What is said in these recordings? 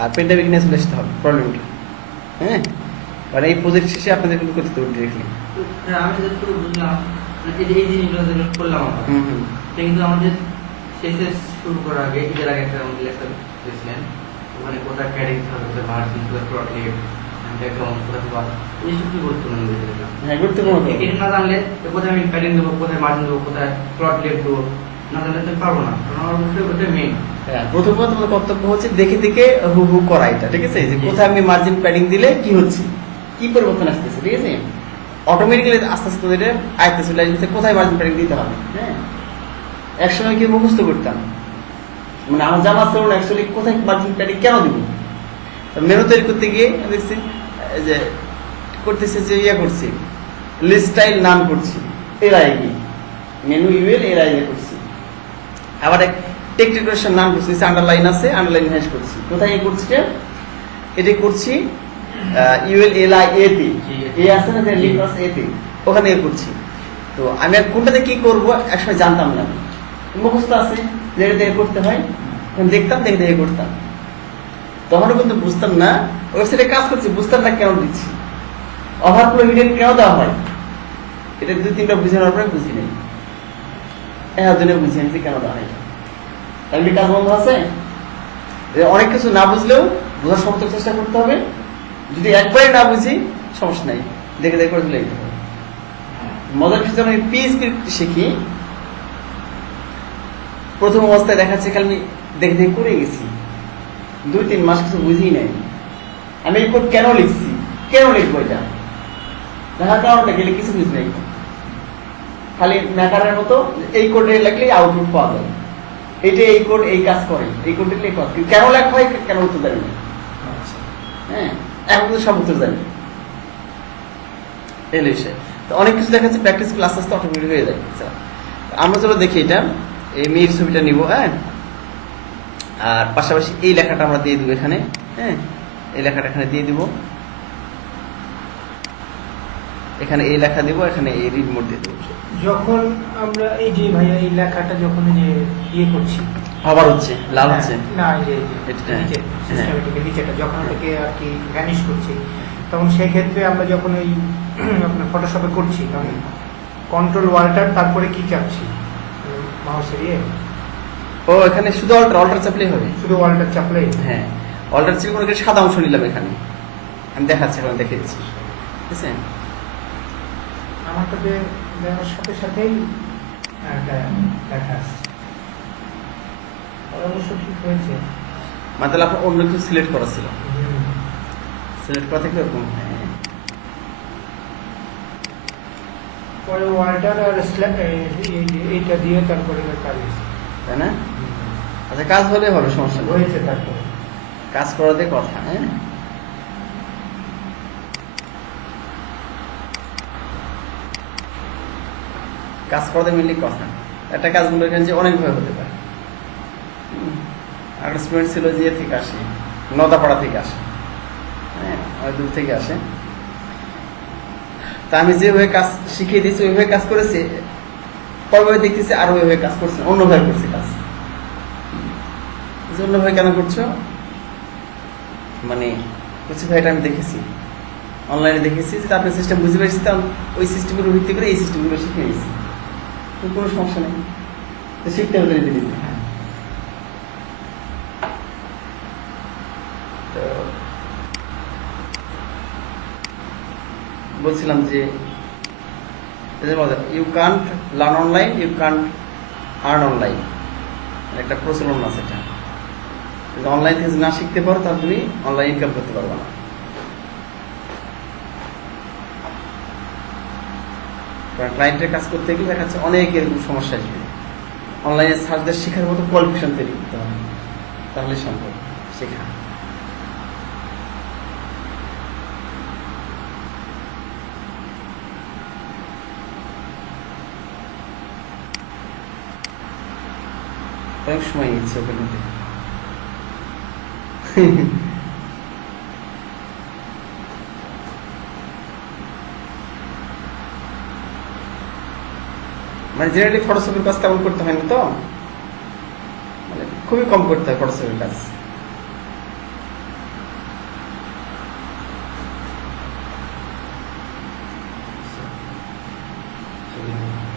আর পেনটা কিনে চলে আসতে হবে, প্রবলেমটা। হ্যাঁ, মানে এই প্রজেক্ট শেষে আপনাদের কিন্তু করতে হবে ডিরেক্টলি। আমি যতটুকু বুঝলাম যে এই জিনিসগুলো যেগুলো করলাম আমরা, কিন্তু আমাদের শেষে শুরু করার আগে ঈদের আগে একটা আমাদের লেকচার দিয়েছিলেন, ওখানে কোথায় প্যাডিং থাকবে, কোথায় মার্জিন, কোথায় প্রোটেক্ট, ব্যাকগ্রাউন্ড, কোথায় বা এইসব কি গুরুত্বপূর্ণ বুঝলাম। হ্যাঁ, গুরুত্বপূর্ণ। এটা না জানলে কোথায় আমি প্যাডিং দেবো, কোথায় মার্জিন দেবো, কোথায় প্লট দেবো, না জানলে তো পারবো না। আমার ওটাই মেইন। প্রথমত তোমার কর্তব্য হচ্ছে দেখে দেখে হু হু করা এটা, ঠিক আছে? যে কোথায় আমি মার্জিন প্যাডিং দিলে কি হচ্ছে, কি পরিবর্তন আসতেছে, ঠিক আছে? অটোমেটিক্যালি আস্তে আস্তে এটা আয়ত্তে চলে আসবে কোথায় মার্জিন প্যাডিং দিতে হবে। হ্যাঁ, একসময় কি মুখস্থ করতাম, মানে আমার জানা ছিল না অ্যাকচুয়ালি কোথায় মার্জিন প্যাডিং কেন দিব। মেনু তৈরি করতে গিয়ে দেখছি যে করতেছে যে ইয়া করছি, লিস্ট স্টাইল নাম করছি, এর আগে মেনু ইউএল এর আগে করছি, আবার এক টেক্সট ডেকোরেশন নাম করছি, আন্ডারলাইন আছে, আন্ডারলাইন হ্যাশ করছি। কোথায় এ করছি? এটা করছি ইউএল এল আই এ তে, এ আছে না, যে লিঙ্ক এ তে, ওখানে এ করছি। তো আমি আর কোনটাতে কি করব একসময় জানতাম না, মুখস্থ আছে যে এটা দেখে করতে হয়, দেখতাম, দেখে দেখে করতাম। তখনও কিন্তু বুঝতাম না ওয়েবসাইটে কাজ করছি, বুঝতাম না কেন দিচ্ছি, ওভারফ্লো হিডেন কেন দেওয়া হয়। এটা 2-3টা বুঝানোর পরে বুঝি নাই, দিনে বুঝি নিচ্ছি কেন দেওয়া হয়। তাহলে কাজ বন্ধ আছে। অনেক কিছু না বুঝলেও বোঝার সমস্ত চেষ্টা করতে হবে। যদি একবারে না বুঝি সমস্যা নাই, দেখে দেখে করে চলে যেতে হবে। মজার কিছু আমি পিএইচপি শিখি, প্রথম অবস্থায় দেখাচ্ছে খালি দেখে দেখে করে গেছি, 2-3 মাস কিছু বুঝি নাই। আমি এই কোড কেন লিখছি, কেন লিখবো, এটা দেখার কারণটা গেলে কিছু বুঝি নাই, খালি ম্যাকারের মতো এই কোডে লাগলে আউটপুট পাওয়া যায়, এইটা এই কোড এই কাজ করে, এই কোড লিখলে কেন লেখা হয় কেন উত্তর দেয় না। হ্যাঁ, এখন তো সব উত্তর দেয় এই বিষয়ে। তো অনেক কিছু দেখা যাচ্ছে প্র্যাকটিস ক্লাস আস্তে অটোমেটিক হয়ে যায়। আমরা চলো দেখি এটা, এই মেয়ের ছবিটা নিব। হ্যাঁ, আর পাশাপাশি এই লেখাটা আমরা দিয়ে দিব এখানে। হ্যাঁ, এই লেখাটা এখানে দিয়ে দিব, এখানে এই লেখা দিব, এখানে এই রিড মোড দিয়ে দেবো। যখন আমরা এই যে ভাইয়া এই লেখাটা যখন যে ইয়ে করছি, আবার হচ্ছে লাল হচ্ছে না, এই যে সিস্টেমেটিক নিচেটা যখন এটাকে আর কি ভ্যানিশ করছি, তখন সেই ক্ষেত্রে আমরা যখন এই আপনার ফটোশপে করছি, তখন কন্ট্রোল ওয়াল্টার তারপরে কি চাপছি মাউসের ইয়ে। ও, এখানে শুধু অল্টার চাপলেই হবে, শুধু ওয়াল্টার চাপলেই। হ্যাঁ, অল্টার চিপে কোনো সাদা অংশ নিলাম এখানে, আমি দেখাচ্ছি, এখন দেখে দিচ্ছি, ঠিক আছে? আমারটাতে দেওয়ার সাথে সাথেই দেখা আসছে, অবশ্য ঠিক হয়েছে। মানে তাহলে আপনার অন্য কিছু সিলেক্ট করা ছিল, সিলেক্ট করা থেকে ওরকম। পরে ওয়াল্টার আর এইটা দিয়ে তারপরে কাজ হয়েছে, তাই না? আচ্ছা, কাজ হলে হবে, সমস্যা নেই, হয়েছে তারপরে কাজ করাতে কথা। হ্যাঁ, কাজ করাতে মিললে কথা। একটা কাজ মনে করেন যে অনেকভাবে হতে পারে। একটা স্টুডেন্ট ছিল যে থেকে আসে, নদাপাড়া থেকে আসে, হ্যাঁ, অনেক দূর থেকে আসে। তা আমি যেভাবে কাজ শিখিয়ে দিয়েছি ওইভাবে কাজ করেছে, পরভাবে দেখতেছি আর ওইভাবে কাজ করছে, অন্যভাবে করছে কাজ। অন্যভাবে কেন করছো, মানে কিছু ভাই এটা আমি দেখেছি, অনলাইনে দেখেছি, যে আপনার সিস্টেম বুঝতে পেরেছি, তখন ওই সিস্টেমের ভিত্তি করে এই সিস্টেমগুলো শিখে নিয়েছি, কোনো সমস্যা নেই, তো শিখতে হবে নিজে নিজে। তো বলছিলাম যে you can't learn online, you can't earn online, একটা প্রচলন আছে এটা। যদি অনলাইন থেকে না শিখতে পারো তাহলে তুমি অনলাইন ইনকাম করতে পারবে না। কারণ ক্লায়েন্টের কাজ করতে গেলে দেখা যাচ্ছে অনেক এরকম সমস্যা আসবে। অনলাইনে সার্চ দিয়ে শেখার মতো কোয়ালিফিকেশন তৈরি করতে হবে, তাহলে সম্ভব শেখা। অনেক সময় নিচ্ছে ওখানে। মানে জেনারেলি ফটোশপের কাজ তেমন করতে হয় না, তো মানে খুবই কম করতে হয় ফটোশপের কাজ।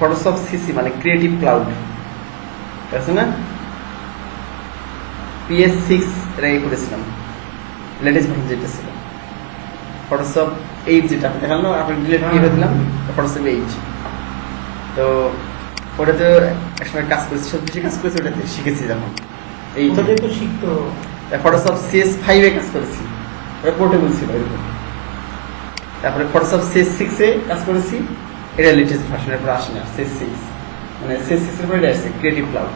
ফটোশপ সিসি মানে ক্রিয়েটিভ ক্লাউড আছে না, PS6 এর আগে করেছিলাম, লেটেস্ট ভার্সন যেটা ছিল। ফটোশপ 8 যেটা আপনি দেখালাম না, আপনি ডিলিট করে দিলাম, ফটোশপ 8। তো ওটাতে একসময় কাজ করেছি, সব বেশি কাজ করেছি ওটাতে, শিখেছি যখন এই ওটাতে তো শিখতো। ফটোশপ CS5 এ কাজ করেছি, ওটা পোর্টেবল ছিল এরকম। তারপরে ফটোশপ CS6 এ কাজ করেছি, এটা লেটেস্ট ভার্সনের পর আসে না, CS6 মানে CS6 এর পরে এটা আসছে creative cloud,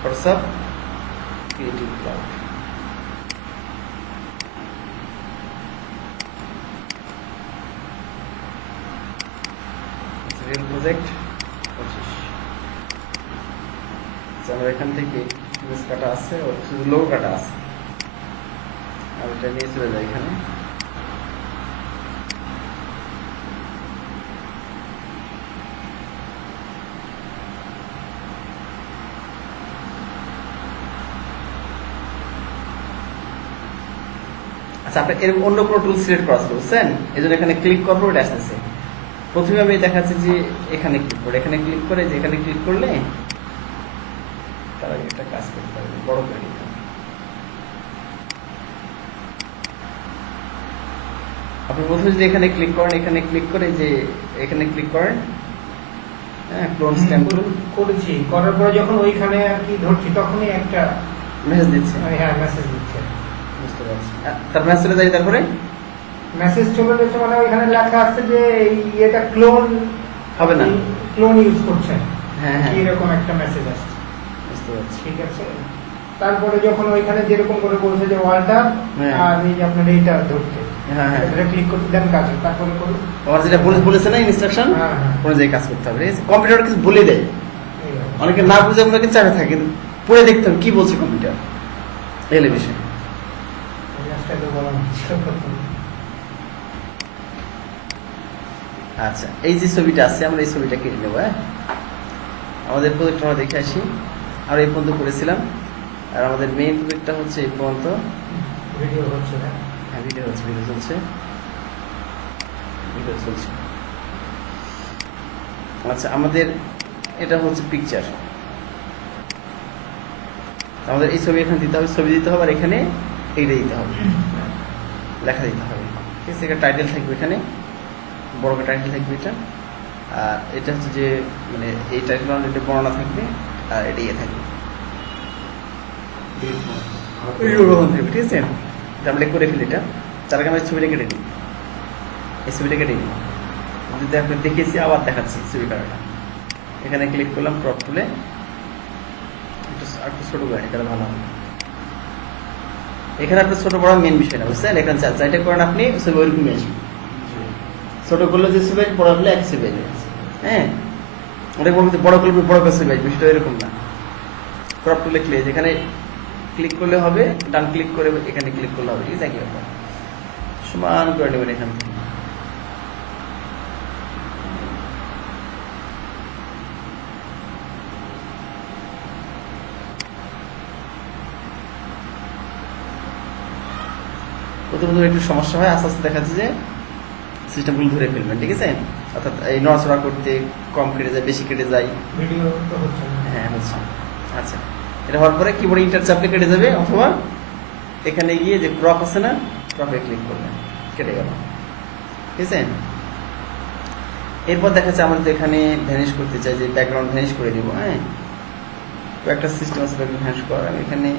Photoshop creative cloud. Real project 25। আমরা এখান থেকে ইমেজ কাটা আছে, ও শুধু লোগো কাটা আছে, আর এটা নিয়ে চলে যায় এখানে। আচ্ছা, আপনার এরকম অন্য কোনো টুল সিলেক্ট করা ছিল বুঝছেন, এই জন্য এখানে ক্লিক করবো, এটা আসতেছে। প্রথমে আমি দেখাচ্ছি যে এখানে ক্লিক করে, এখানে ক্লিক করে, যে এখানে ক্লিক করলে তারা একটা কাজ করতে পারবে, বড় করে নিতে হবে। আপনি প্রথমে যদি এখানে ক্লিক করেন, এখানে ক্লিক করে যে এখানে ক্লিক করেন, হ্যাঁ, ক্লোন স্ট্যাম্প করেছি, করার পরে যখন ওইখানে আর কি ধরছি তখনই একটা মেসেজ দিচ্ছে। হ্যাঁ মেসেজ দিচ্ছে। বুঝতে পারছি। তার মেসেজ চলে যায়, তারপরে মেসেজ চলে যাচ্ছে মানে ওইখানে লেখা আছে যে এই এটা ক্লোন হবে না, ক্লোন ইউজ করছেন, হ্যাঁ হ্যাঁ এরকম একটা মেসেজ আসছে। বুঝতে পারছি। ঠিক আছে, তারপরে যখন ওইখানে যেরকম করে বলছে যে ওয়ালটা হ্যাঁ। আর এই যে আপনার এইটা ধরতে, হ্যাঁ হ্যাঁ, এটা ক্লিক করতে দেন কাজ হয়, তারপরে করুন। আমার যেটা বলেছে না ইনস্ট্রাকশন, হ্যাঁ, হ্যাঁ। অনুযায়ী কাজ করতে হবে। কম্পিউটার কিছু বলে দেয়, এইভাবে। অনেকে না বুঝে আমরা কিন্তু চাপে থাকে, কিন্তু পড়ে দেখতে হবে কি বলছে কম্পিউটার, এলে বিষয়। এই কাজটা তো বলা হচ্ছিল প্রথমে। আচ্ছা, এই যে ছবিটা আছে, আমরা এই ছবিটা কেটে নেবো। হ্যাঁ, আমাদের প্রজেক্ট আমরা দেখে আসি। আর এই পর্যন্ত করেছিলাম, আর আমাদের মেইন প্রজেক্টটা হচ্ছে এই পর্যন্ত। ভিডিও হচ্ছে না। হ্যাঁ, ভিডিও হচ্ছে, ভিডিও চলছে, ভিডিও চলছে। আচ্ছা, আমাদের এটা হচ্ছে পিকচার, আমাদের এই ছবি এখানে দিতে হবে, ছবি দিতে হবে, আর এখানে এইটা দিতে হবে, লেখা দিতে হবে। ঠিক আছে, এটা টাইটেল থাকবে, এখানে বড় করে টাইটেল থাকবে এটা। আর এটা হচ্ছে যে মানে এই টাইটেল এটা বর্ণনা থাকবে, আর এটা ইয়ে থাকবে, এইরকম থাকবে। ঠিক আছে, আমরা করে ফেলি এটা। তার আগে আমরা ছবিটা কেটে নিই, এই ছবিটা কেটে নিই। যদি আপনি দেখেছি, আবার দেখাচ্ছি ছবি কাটাটা। এখানে ক্লিক করলাম, ক্রপ তুলে একটু ছোট করে, এটা ভালো হবে। এখানে আপনার ছোট বড় মেন বিষয় না, বুঝছেন? এখানে চাইটা করেন আপনি, ছবি ওইরকমই আসবে। ছোট করলে যে ছবি, বড় করলে এক ছবি আসবে। হ্যাঁ, ওটা বড় করলে বড় করে ছবি আসবে, সেটা এরকম না। ক্রপ তুলে ক্লিক, এখানে ক্লিক করলে হবে, ডান ক্লিক করে এখানে ক্লিক করলে হবে। ঠিক আছে, একই ব্যাপার, সমান করে নেবেন এখান থেকে। প্রথমে একটু সমস্যা হয়, আস্তে আস্তে দেখা যাচ্ছে যে সিস্টেমগুলো ধরে ফেলবেন। ঠিক আছে, অর্থাৎ এই নড়াচড়া করতে কম কেটে যায়, বেশি কেটে যায়। ভিডিও তো হচ্ছে না। হ্যাঁ, হচ্ছে। আচ্ছা, এটা হওয়ার পরে কিবোর্ডে ইন্টার চাপলে কেটে যাবে, অথবা এখানে গিয়ে যে ক্রপ আছে না, ক্রপে ক্লিক করবেন, কেটে গেল। ঠিক আছে, এরপর দেখা যাচ্ছে আমরা তো এখানে ভ্যানিশ করতে চাই, যে ব্যাকগ্রাউন্ড ভ্যানিশ করে দিব। হ্যাঁ, একটা সিস্টেম আছে ব্যাকগ্রাউন্ড ভ্যানিশ করার। আমি এখানে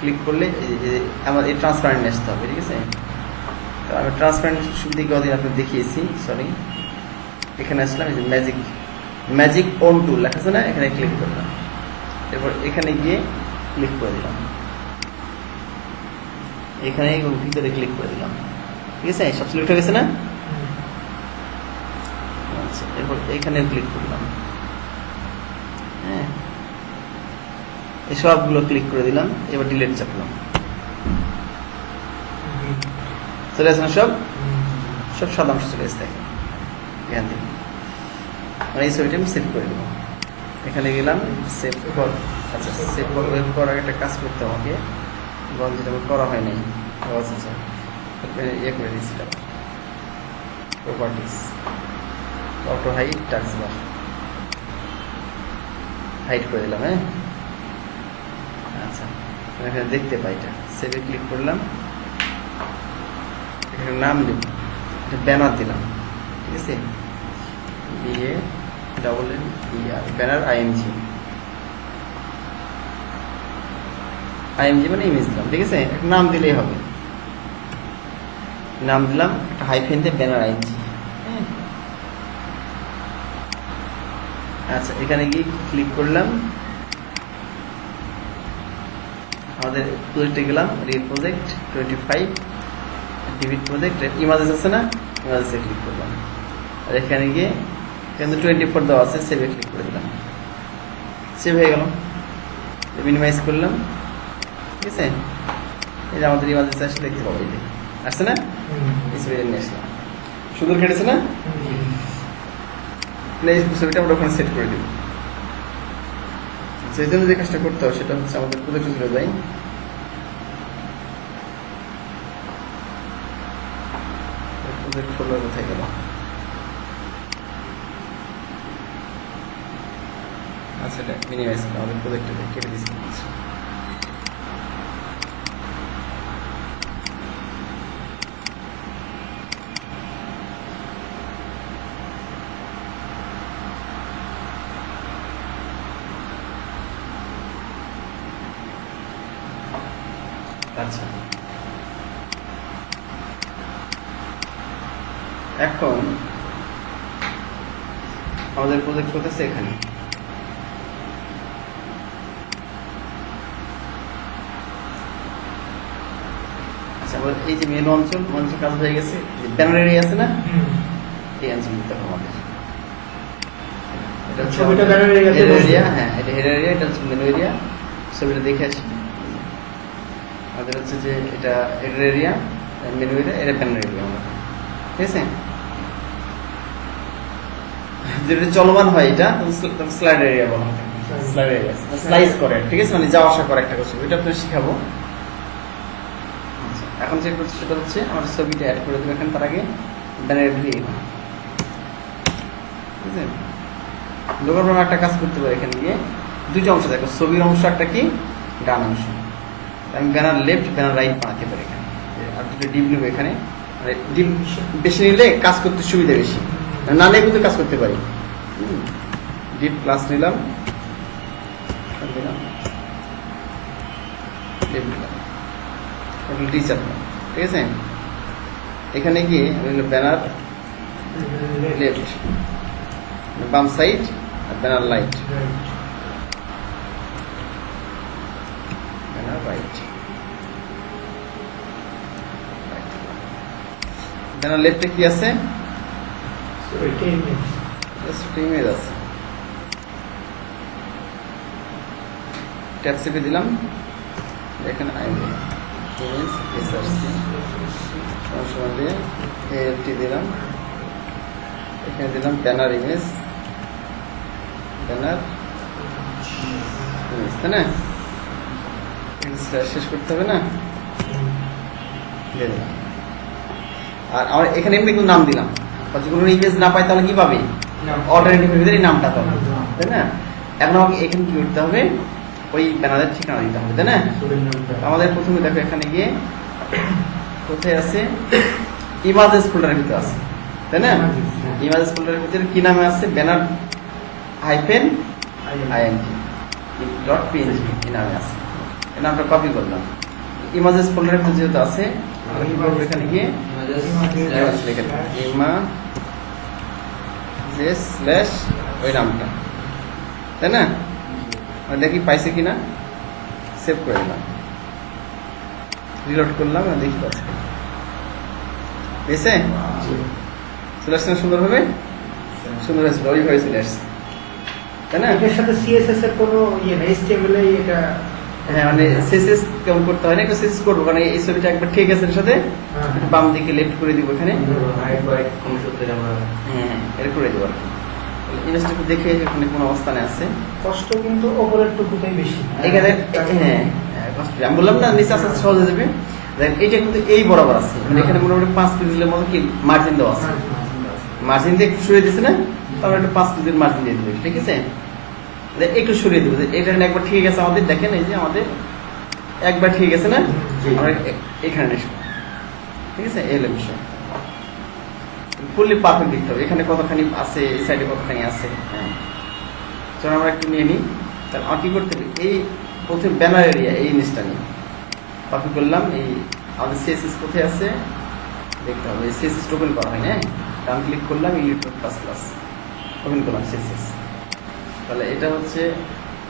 ক্লিক করলে আমার এই ট্রান্সপারেন্ট আসতে হবে। ঠিক আছে, তো আমি ট্রান্সপারেন্ট দিকে ওদিন আপনি দেখিয়েছি, সরি। এখানে আসলাম, এই যে ম্যাজিক অন টুল লেখা আছে না, এখানে ক্লিক করলাম। এরপর এখানে গিয়ে ক্লিক করে দিলাম, এখানে ভিতরে ক্লিক করে দিলাম। ঠিক আছে, সব সিলেক্ট হয়ে গেছে না? আচ্ছা, এরপর এখানে ক্লিক করলাম। হ্যাঁ, এই সবগুলো ক্লিক করে দিলাম। এবার ডিলিট চাপলাম, চলে আসে না সব, সব শতাংশ চলে আসছে এখান থেকে। মানে এই ছবিটা আমি সেভ করে দেবো। এখানে গেলাম, সেভ কর। আচ্ছা, সেভ করার আগে একটা কাজ করতে আমাকে, বল যেটা করা হয় নাই। আচ্ছা, ইয়ে করে দিয়েছিলাম, প্রপার্টিস, অটো হাইট টাক্স বার। হাইড করে দিলাম। হ্যাঁ, আচ্ছা, এখানে দেখতে পাই এটা। সেভে ক্লিক করলাম, এখানে নাম দেব, এটা ব্যানার দিলাম, ঠিক আছে, BANNER, ব্যানার IMG মানে ইমেজ দিলাম, ঠিক আছে। একটা নাম দিলেই হবে, নাম দিলাম, একটা হাইফেন দিয়ে ব্যানার IMG। আচ্ছা, এখানে গিয়ে ক্লিক করলাম, আমাদের প্রজেক্টে গেলাম, reel project 25 David project, images আছে না, ইমেজেসে ক্লিক করলাম, আর এখানে গিয়ে কিন্তু 24 দেওয়া আছে, সেভে ক্লিক করে দিলাম, সেভ হয়ে গেল। মিনিমাইজ করলাম, ঠিক আছে। এই যে আমাদের ইমেজেস আসলে দেখতে পাবো, এই যে আসছে না, ছবিটা নিয়ে আসলাম, সুন্দর কেটেছে না। এই ছবিটা আমরা ওখানে সেট করে দিব। সেই জন্য যে কাজটা করতে হবে সেটা হচ্ছে আমাদের প্রজেক্টে চলে যাই, প্রজেক্ট ফোল্ডার কোথায় গেল, আচ্ছা এটা মিনিমাইজ করে আমাদের প্রজেক্টে কেটে দিচ্ছি। আচ্ছা, এখন আমাদের প্রজেক্ট করতেছে এখানে। আচ্ছা, এই যে মেনু অঞ্চল কাজ হয়ে গেছে, যে ব্যানার এরিয়া আছে না, এই অঞ্চল দিতে হবে আমাদের। এটা হচ্ছে ছবিটা banner area তে header বসবে। area, হ্যাঁ এটা হেডার এরিয়া, এটা হচ্ছে মেনু এরিয়া। ছবিটা দেখে আসি, আমাদের হচ্ছে যে এটা হেডার এরিয়া, মেনু এরিয়া, এটা ব্যানার এরিয়া আমরা, ঠিক আছে। যেটা চলমান হয় এটা স্লাইড এরিয়া বলা হয়, স্লাইড এরিয়া স্লাইস করে, ঠিক আছে, মানে যাওয়া আসা করে একটা ছবি, এটা আপনাদের শিখাবো। আচ্ছা, এখন যে করছি সেটা হচ্ছে আমরা ছবিটা অ্যাড করে দেবো এখানে, তার আগে ব্যানার দিয়ে ঠিক আছে। লোকাল আমরা একটা কাজ করতে পারি, এখানে গিয়ে দুইটা অংশ দেখো, ছবির অংশ একটা কি ডান অংশ, আমি ব্যানার লেফট ব্যানার রাইট বানাতে পারি এখানে, আর দুটো ডিপ নেবো এখানে, মানে ডিপ বেশি নিলে কাজ করতে সুবিধা বেশি, না নিলে কিন্তু কাজ করতে পারি। ডিপ ক্লাস নিলাম, টিচার, ঠিক আছে। এখানে গিয়ে ব্যানার লেফট বাম সাইড, আর banner light banner right, banner লেফটে কি আছে, ইমেজ আছে, ট্যাব চেপে দিলাম, এখানে ইমেজ এসআরসি সমস্যা দিয়ে এএলটি দিলাম, এখানে দিলাম ব্যানার ইমেজ, ব্যানার ইমেজ, তাই না, শেষ করতে হবে না, দিয়ে দিলাম। আর আমার এখানে এমনি কিন্তু নাম দিলাম, যদি কোনো ইমেজ না পাই তাহলে কি পাবে, অল্টারনেটিভের ভিতরে নামটা পাবে, তাই না। এখন আমাকে এখানে কি করতে হবে, ওই ব্যানারের ঠিকানা দিতে হবে, তাই না। আমাদের প্রথমে দেখো এখানে গিয়ে কোথায় আছে, ইমেজেস ফোল্ডারের ভিতরে আছে, তাই না। ইমেজেস ফোল্ডারের ভিতরে কি নামে আছে, ব্যানার -img.png এই নামে আছে, এই নামটা কপি করলাম। ইমেজেস ফোল্ডারের ভিতরে যেহেতু আছে, আমরা কি করবো, এখানে গিয়ে ইমেজেস ওই নামটা, তাই না, দেখি পাইছে কিনা, সেভ করে দিলাম, রিলোড করলাম, দেখি পাচ্ছি, পেয়েছে, চলে আসছে না সুন্দরভাবে, সুন্দর হয়েছিল, ওই হয়ে চলে আসছে, তাই না। এটার সাথে সিএসএস এর কোনো ইয়ে নেই, HTML এ এটা, হ্যাঁ মানে সিএসএস কেমন করতে হয় না, একটু সিএসএস করবো, কারণ এই ছবিটা একবার ঠিক আছে, এর সাথে একটু বাম দিকে লেফট করে দিব এখানে, হ্যাঁ এটা করে দেবো আর কি। ইমেজটা দেখে এখানে কোন অবস্থানে আছে, কষ্ট কিন্তু ওপরের টুকুটাই বেশি এখানে, হ্যাঁ কষ্ট, আমি বললাম না নিচে আস্তে আস্তে সহজ হয়ে যাবে। দেখেন এটা কিন্তু এই বরাবর আছে, মানে এখানে মোটামুটি 5 পিক্সেলের মতো কি মার্জিন দেওয়া আছে, মার্জিন দিয়ে একটু সরিয়ে দিচ্ছে না, তারপর একটা 5 পিক্সেল মার্জিন দিয়ে দেবে, ঠিক আছে। একটু সরিয়ে দেবো, এটা একবার ঠিক আছে আমাদের, দেখেন এই যে আমাদের একবার ঠিক আছে না, জি। আমরা এখানে আসবো, ঠিক আছে, এই হলো বিষয়। ফুললি পারফেক্ট দেখতে হবে এখানে কতখানি আছে, এই সাইডে কতখানি আছে। হ্যাঁ, চলো আমরা একটু নিয়ে নিই। তাহলে আমার কি করতে হবে, এই প্রথমে ব্যানার এরিয়া এই জিনিসটা নিই, কপি করলাম। এই আমাদের সিএসএস কোথায় আছে দেখতে হবে, সিএসএস ওপেন করা হয় না, ডান ক্লিক করলাম, ইলেকট্রন প্লাস প্লাস ওপেন করলাম সিএসএস। তাহলে এটা হচ্ছে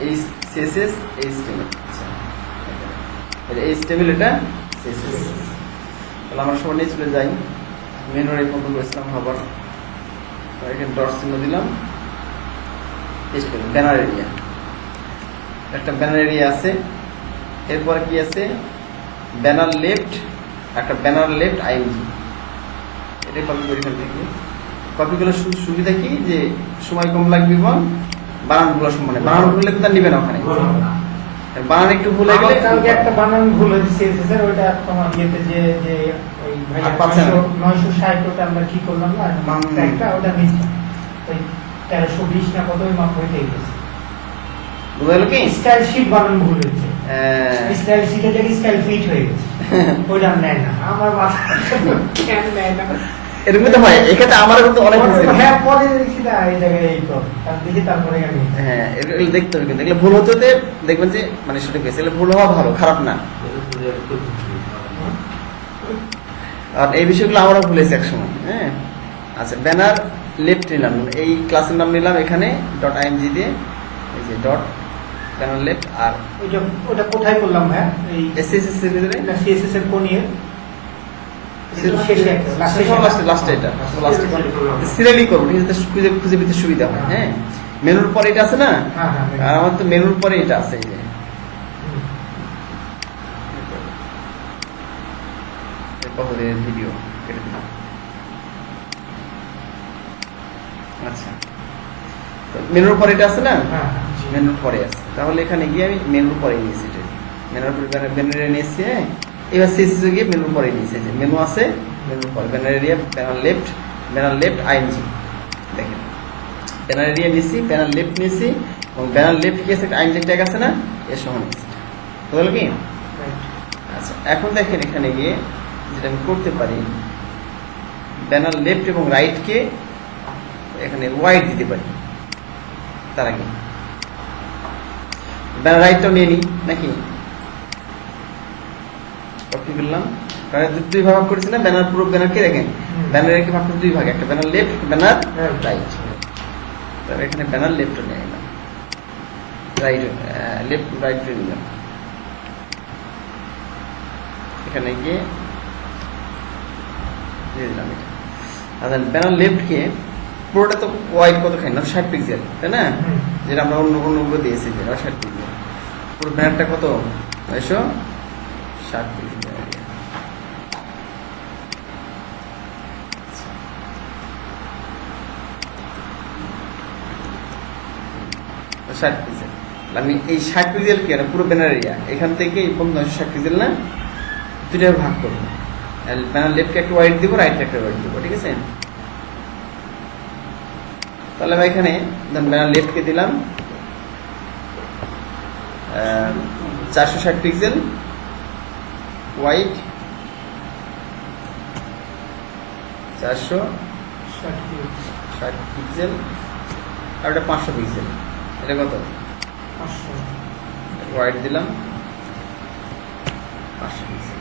এই সিএসএস এই স্টেমেল, আচ্ছা এই স্টেমেল, এটা সিএসএস। তাহলে আমরা সবাই নিয়ে চলে যাই, মেনু এই পর্যন্ত করেছিলাম আবার, এখানে ডট চিহ্ন দিলাম, ব্যানার এরিয়া, একটা ব্যানার এরিয়া আছে। এরপরে কি আছে, ব্যানার লেফট, একটা ব্যানার লেফট আইএমজি, এটা কপি করি এখান থেকে। কপি করলে সুবিধা কি, যে সময় কম লাগবে এবং বানানগুলো সমানে, বানান ভুলে কোথাও নিবে না ওখানে, বানান একটু ভুলে গেলে কালকে একটা বানান ভুল হয়েছে সিএসএস এর, ওইটা তোমার ইয়েতে যে যে ওই আর পাচ্ছেন না। 960 ওটা আমরা কি করলাম না, মাপটা একটা ওটা মিস, ওই 1320 না কত ওই মাপ হইতে গেছে, বুঝা গেল কি, স্টাইল শীট বানান ভুল হয়েছে, স্টাইল শীটে থেকে স্টাইল ফিট হয়ে গেছে, ওইটা নেয় না আমার মাথা কেন নেয় না। এরকম তো হয়, এক্ষেত্রে আমারও কিন্তু অনেক হয়েছে। হ্যাঁ পরে দেখছি না এই জায়গায় এই তো তার দেখি তারপরে আমি হ্যাঁ, এগুলো দেখতে হবে, কিন্তু এগুলো ভুল হতে হতে দেখবেন যে মানে সেটা গেছে, এগুলো ভুল হওয়া ভালো, খারাপ না। আর এই বিষয়গুলো আমরাও ভুলেছি একসময়। হ্যাঁ, আচ্ছা, ব্যানার লেফট নিলাম, এই ক্লাসের নাম নিলাম এখানে ডট আইএমজি দিয়ে, এই যে ডট ব্যানার লেফট। আর ওইটা ওটা কোথায় করলাম ভাই, এই এসএসএস এর ভিতরে সিএসএস এর কোন ইয়ে লাস্টে এটা সিরিয়ালি করবো, ঠিক আছে, খুঁজে খুঁজে পেতে সুবিধা হয়। হ্যাঁ, মেনুর পরে এটা আছে না, হ্যাঁ হ্যাঁ আর আমার তো মেনুর পরে এটা আছে, এই যে ভিডিও কেটে দিলাম। আচ্ছা, তো মেনুর পরে এটা আছে না, হ্যাঁ মেনুর পরে আছে, তাহলে এখানে গিয়ে আমি মেনুর পরে নিয়েছি, এটা মেনুর পরে ব্যানার নিয়েছি। হ্যাঁ, এবার সিএসএস গিয়ে মেনুর পরে নিয়েছি, যে মেনু আছে মেনুর পরে ব্যানার এরিয়া, ব্যানার লেফট আইএনজি, দেখেন ব্যানার এরিয়া নিয়েছি, ব্যানার লেফট নিয়েছি, এবং ব্যানার লেফট গিয়েছে একটা আইএনজি ট্যাগ আছে না, এর সমান নিয়েছি, বুঝলো কি। আচ্ছা, এখন দেখেন এখানে গিয়ে যেটা আমি করতে পারি, ব্যানার লেফট এবং রাইটকে এখানে ওয়াইড দিতে পারি। তার আগে ব্যানার রাইটটাও নিয়ে নিই নাকি, কপি করলাম, কারণ দুই ভাগ করেছি না, ব্যানার পুরো ব্যানারকে দেখেন, ব্যানারের ভাগ করে দুই ভাগ, একটা ব্যানার লেফট, ব্যানার রাইট। তাহলে এখানে ব্যানার লেফট নিয়ে নিলাম, রাইট লেফট রাইট নিলাম, এখানে গিয়ে দিয়ে দিলাম এটা। আর ব্যানার লেফটকে পুরোটা তো ওয়াইড কতখানি না, 60 পিক্সেল, তাই না, যেটা আমরা অন্য অন্যগুলো দিয়েছি, যে 60 পিক্সেল, পুরো ব্যানারটা কত 960 পিক্সেল। 60 পিক্সেল, আমি এই 60 পিক্সেল কি পুরো ব্যানার এরিয়া, এখান থেকে এই পর্যন্ত 960 পিক্সেল না, দুটো ভাগ করবো, ব্যানার লেফটকে একটা ওয়াইড দিব, রাইটকে একটা ওয়াইড দিব, ঠিক আছে। তাহলে আমি এখানে ব্যানার লেফটকে দিলাম 460 পিক্সেল ওয়াইড, 460 পিক্সেল, আর ওটা 500 পিক্সেল, এটা কত ওয়াইড দিলাম 500 পিক্সেল,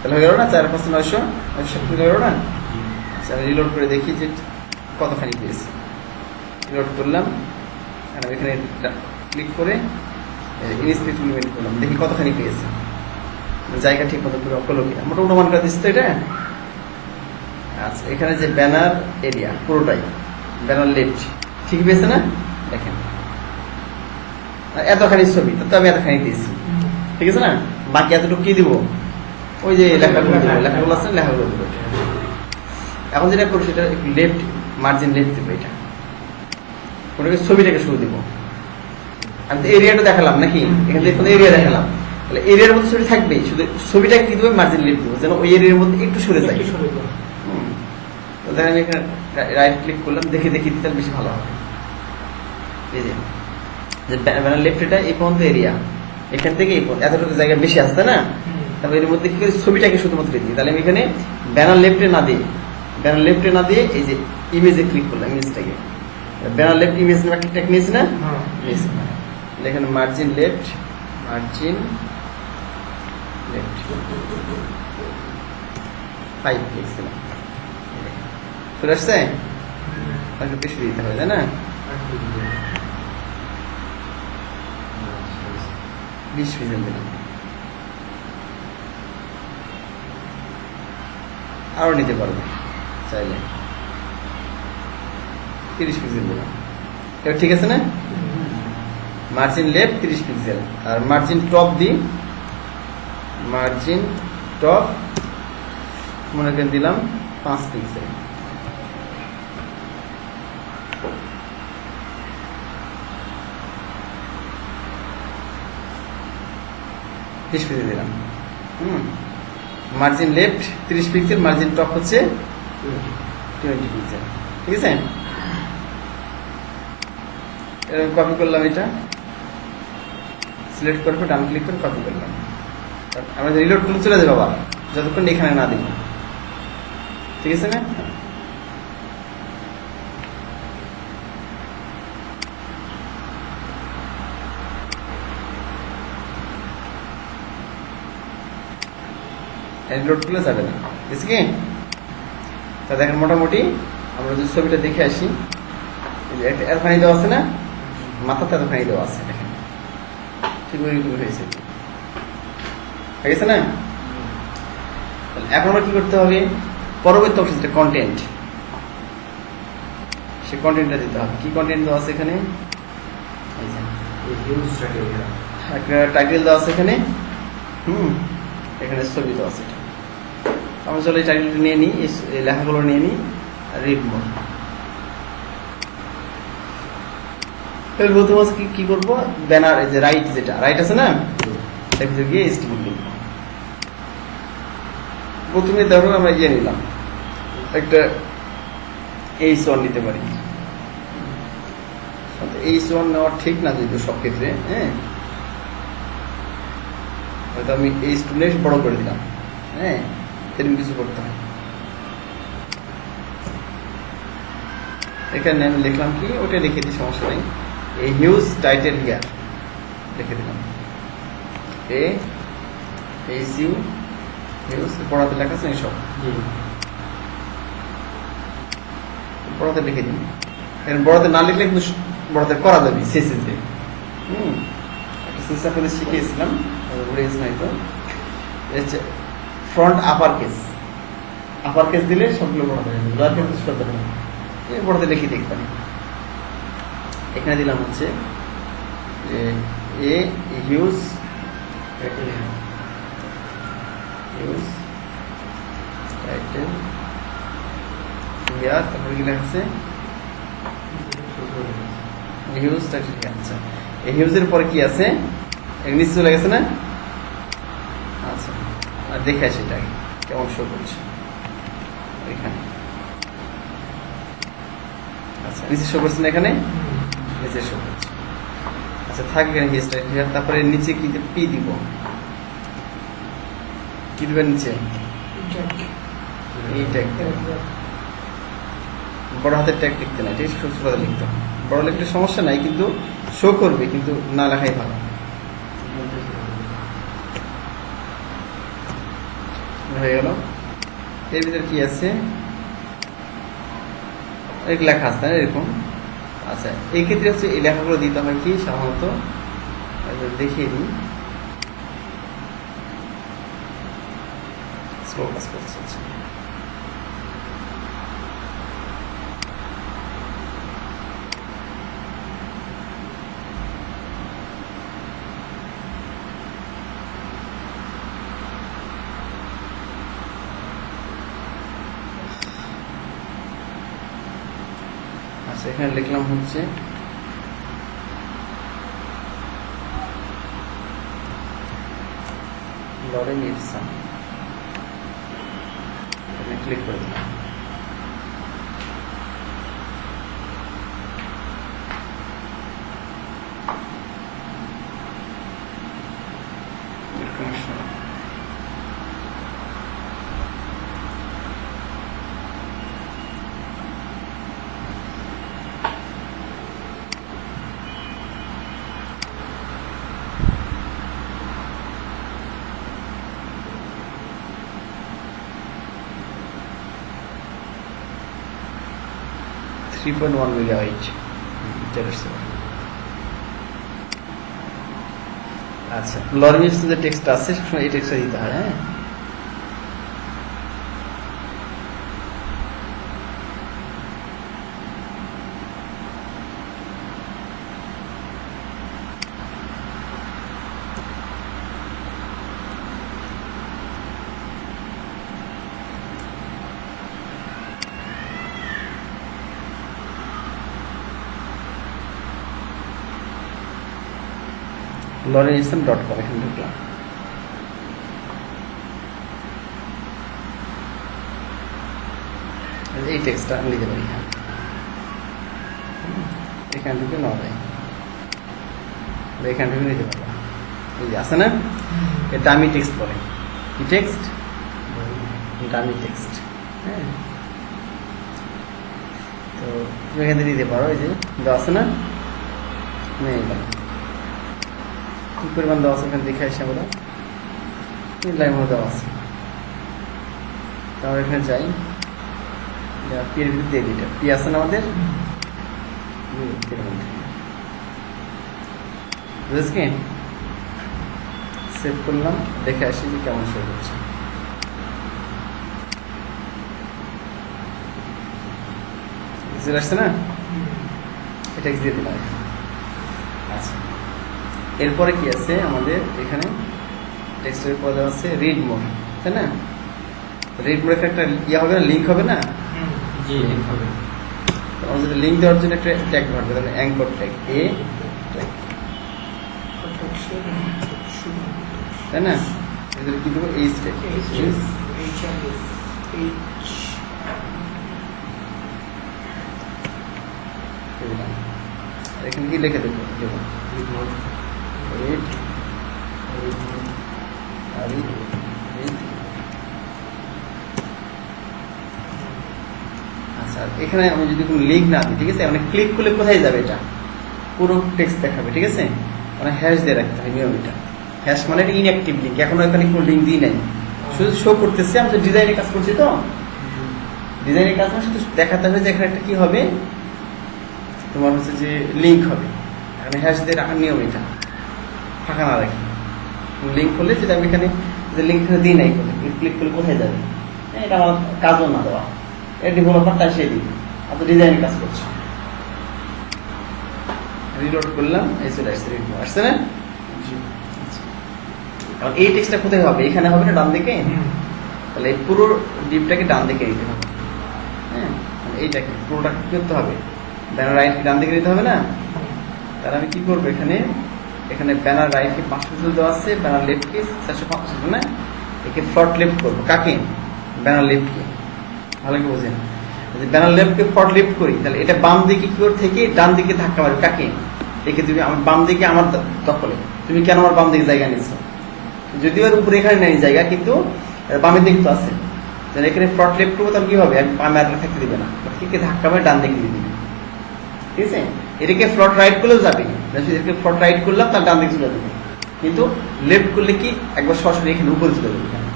তাহলে হয়ে গেল না, 4 5 960 হয়ে গেল না। আচ্ছা, আমি রিলোড করে দেখি যে কতখানি পেয়েছি, রিলোড করলাম, আর আমি এখানে ক্লিক করে ইনস্পেক্ট লিমিট করলাম, দেখি কতখানি পেয়েছি, জায়গা ঠিক মতো করে অকল কিনা, মোটামুটি মান করে দিচ্ছি তো এটা। আচ্ছা, এখানে যে ব্যানার এরিয়া পুরোটাই ব্যানার লেফট ঠিক পেয়েছে না, দেখেন এতখানি ছবি, তো আমি এতখানি দিয়েছি, ঠিক আছে না, বাকি এতটুকু কি দিব, ওই যে লেখাগুলো দেবো, লেখাগুলো আছে লেখাগুলো দেবো। এখন যেটা করবো সেটা একটু লেফট মার্জিন লেফট দেবো, এটা ওটাকে ছবিটাকে শুরু দিব, আমি তো এরিয়াটা দেখালাম নাকি, এখান থেকে এরিয়া দেখালাম, তাহলে এরিয়ার মধ্যে ছবি থাকবেই, শুধু ছবিটাকে কি দেবো মার্জিন লেফট দেবো, যেন ওই এরিয়ার মধ্যে একটু সরে যায়। তো দেখেন আমি এখানে রাইট ক্লিক করলাম, দেখে দেখি দিতে বেশি ভালো হবে, এই যে যে ব্যানার লেফট এটা এই পর্যন্ত এরিয়া, এখান থেকে এই পর্যন্ত এতটুকু জায়গা বেশি আসছে না, তারপর এর মধ্যে কি করে ছবিটাকে শুধুমাত্র দিই। তাহলে আমি এখানে ব্যানার লেফটে না দিয়ে এই যে ইমেজে ক্লিক করলাম, ইমেজটাকে ব্যানার লেফট ইমেজ ট্যাগ নিয়েছি না, নিয়েছি। এখানে মার্জিন লেফট 5 লিখছিলাম, চলে আসছে। তাকে বেশি দিতে হবে তাই না, 20 পিক্সেল দিলাম, আরো নিতে পারবে চাইলে, 30 পিক্সেল দিলাম। এবার ঠিক আছে না, মার্জিন লেফট 30 পিক্সেল, আর মার্জিন টপ দিই, মার্জিন টপ মনে করেন দিলাম 5 পিক্সেল। দিলাম। Margin left 30 pixel, margin top হচ্ছে 20 পিক্সেল, ঠিক আছে। এরকম কপি করলাম, এটা সিলেক্ট করবো, ডান ক্লিক করে কপি করলাম। আমরা রিলোড করলে চলে যাবো আবার, যতক্ষণ এখানে না দিব, ঠিক আছে না। রিলোড করলে যাবে না, ঠিক আছে কি। তা দেখেন মোটামুটি আমরা যদি ছবিটা দেখে আসি, এতখানি দেওয়া আছে না, মাথাতে এতখানি দেওয়া আছে, দেখেন ঠিক ওইগুলো হয়েছে, ঠিক আছে না। এখন আমরা কি করতে হবে, পরবর্তী অপশন যেটা কন্টেন্ট, সে কন্টেন্টটা দিতে হবে। কি কন্টেন্ট দেওয়া আছে এখানে, একটা টাইটেল দেওয়া আছে এখানে, এখানে ছবি দেওয়া আছে। আমরা চলো এই টাইটেলটা নিয়ে নিই, এই লেখাগুলো নিয়ে নিই, রিড মোর। প্রথম কি করবো, ব্যানার এই যে রাইট, যেটা রাইট আছে না, এর ভিতরে গিয়ে এসটিপি লিখব। প্রথমে ধরো আমরা ইয়ে নিলাম, একটা H1 নিতে পারি। H1 নেওয়া ঠিক না যদি সব ক্ষেত্রে, হ্যাঁ, হয়তো আমি H2 নিয়ে বড় করে দিলাম, হ্যাঁ, এরকম কিছু করতে হয়। এখানে আমি লিখলাম কি, ওটা লিখে দিই, সমস্যা নেই। এই হিউজ টাইটেল হিয়ার লিখে দিলাম, HU হিউজ, পড়াতে লেখা আছে সব, পড়াতে লিখে দিন। এখন বড়তে না লিখলে কিন্তু বড়তে করা যাবে, সিএসএস দিয়ে। আপনাদের শিখিয়েছিলাম, ফ্রন্ট আপার কেস দিলে সবগুলো বড় হয়ে যাবে, লোয়ার কেস সব দেবে না, বড়তে লিখে দেখবেন। এখানে দিলাম হচ্ছে হিউজ টাইটেল হিয়ার, তারপরে কি লেখা হিউজ টাইটেল হিয়ার। আচ্ছা, এই হিউজের পরে কি আছে, নিচে চলে গেছে না। আচ্ছা, আর দেখে আসি এটা কেমন শো করছে এখানে। আচ্ছা, নিচে শো করছে না, এখানে নিচে শো করছে। আচ্ছা, থাকে এখানে হিউজ টাইটেল হিয়ার। তারপরে নিচে কি পি দিব, কি দিবেন নিচে, এই ট্যাগ, বড় হাতের ট্যাগ লিখতে নাই, ঠিক আছে, ছোট হাতে লিখতে হবে। বড় লিখতে সমস্যা নাই, কিন্তু শো করবে, কিন্তু না লেখাই ভালো। হয়ে গেল। এর ভিতরে কি আছে, লেখা আছে এরকম। আচ্ছা, এই ক্ষেত্রে হচ্ছে এই লেখাগুলো দিতে হয় কি সাধারণত, দেখিয়ে দিই, স্লো কাজ করছে। আচ্ছা, এখানে লিখলাম হচ্ছে লরেন ইরসান, ক্লিক করে দিলাম। 3.1 মেগাবাইট চলে আসছে। আচ্ছা, লরিমিস যে টেক্সট আছে সবসময় এই টেক্সটটা দিতে হয়। হ্যাঁ, lorinism.com এখানে ঢুকলাম। এই টেক্সটটা আমি লিখতে পারি। হ্যাঁ, এখান থেকে নেওয়া যায়, এখান থেকে নিতে পারবো। এই যে আছে না, এটা আমি টেক্সট বলে। কি টেক্সট? এটা আমি টেক্সট। হ্যাঁ, তো তুমি এখান থেকে দিতে পারো। এই যে দেওয়া আছে না, নেই কি পরিমাণ দেওয়া আছে এখানে দেখে আসে আমরা, লাইন মতো দেওয়া আছে। তাহলে এখানে যাই, পিয়ের ভিতরে দিয়ে দিই, পি আছে না আমাদের, বুঝেছি? সেভ করলাম, দেখে আসি যে কেমন শো করছে। আসছে না, এটা দিয়ে দিলাম। আচ্ছা, এরপরে কি আছে আমাদের এখানে টেক্সটের পরে আছে রিড মোড, তাই না? রিড মোড একটা ইয়ে হবে না, লিঙ্ক হবে না? জি, লিংক হবে। আমাদের যদি লিঙ্ক দেওয়ার জন্য একটা ট্যাগ থাকবে, তাহলে অ্যাঙ্কর ট্যাগ এ ট্যাগ, তাই না? এদের কি দেবো? এইচ ট্যাগ, এখানে কি লিখে দেবো? দেবো রিড আচ্ছা, এখানে আমি যদি কোনো লিঙ্ক না দিই, ঠিক আছে, মানে ক্লিক করলে কোথায় যাবে? এটা পুরো টেক্সট দেখাবে, ঠিক আছে? মানে হ্যাশ দিয়ে রাখতে হয় নিয়ম। এটা হ্যাশ মানে এটা ইনঅ্যাক্টিভ লিঙ্ক, এখনো এখানে কোনো লিঙ্ক দিই নাই, শুধু শো করতেছে। আমি তো ডিজাইনে কাজ করছি, তো ডিজাইনের কাজ মানে শুধু দেখাতে হবে যে এখানে একটা কি হবে, তোমার হচ্ছে যে লিঙ্ক হবে। এখানে হ্যাশ দিয়ে রাখার নিয়ম, এটা ফাঁকা না রাখি। লিঙ্ক করলে যেটা আমি এখানে যে লিঙ্ক দিই নাই, ক্লিক করলে কোথায় যাবে? এটা আমার কাজও না দেওয়া, এটা ডেভেলপার তাই সে দিবে, অত ডিজাইনের কাজ করছে। রিলোড করলাম, এই চলে আসছে, রিড আসছে না? কারণ এই টেক্সটটা কোথায় হবে? এখানে হবে না, ডান দিকে? তাহলে এই পুরো ডিপটাকে ডান দিকে নিতে হবে। হ্যাঁ, এইটাকে পুরোটা কি করতে হবে? ব্যানার রাইট ডান দিকে নিতে হবে না? তাহলে আমি কি করবো? এখানে এখানে ব্যানার রাইটকে 5 পিক্সেল দেওয়া আছে, ব্যানার লেফটকে 450 না, একে ফ্লট লেফট করবো। কাকে? ব্যানার লেফটকে। ভালো কি বোঝেন? যদি ব্যানার লেফটকে ফ্লট লেফট করি, তাহলে এটা বাম দিকে কি করে থেকে ডান দিকে ধাক্কা মারবে। কাকে? একে তুমি আমার বাম দিকে, আমার দখলে। তুমি কেন আমার বাম দিকে জায়গা নিচ্ছ? যদিও এর উপরে এখানে নেই জায়গা, কিন্তু বামের দিকে তো আছে। তাহলে এখানে ফ্লট লেফট করবো, তাহলে কি হবে? আমি বামে আর থাকতে দিবে না, কে ধাক্কা মারে ডান দিকে দিয়ে দিবে, ঠিক আছে? এটাকে ফ্লট রাইট করলেও যাবে, এটাকে ফ্লট রাইট করলাম তার ডান দিকে চলে যাবে, কিন্তু লেফট করলে কি একবার সরাসরি এখানে উপরে চলে যাবে। এখানে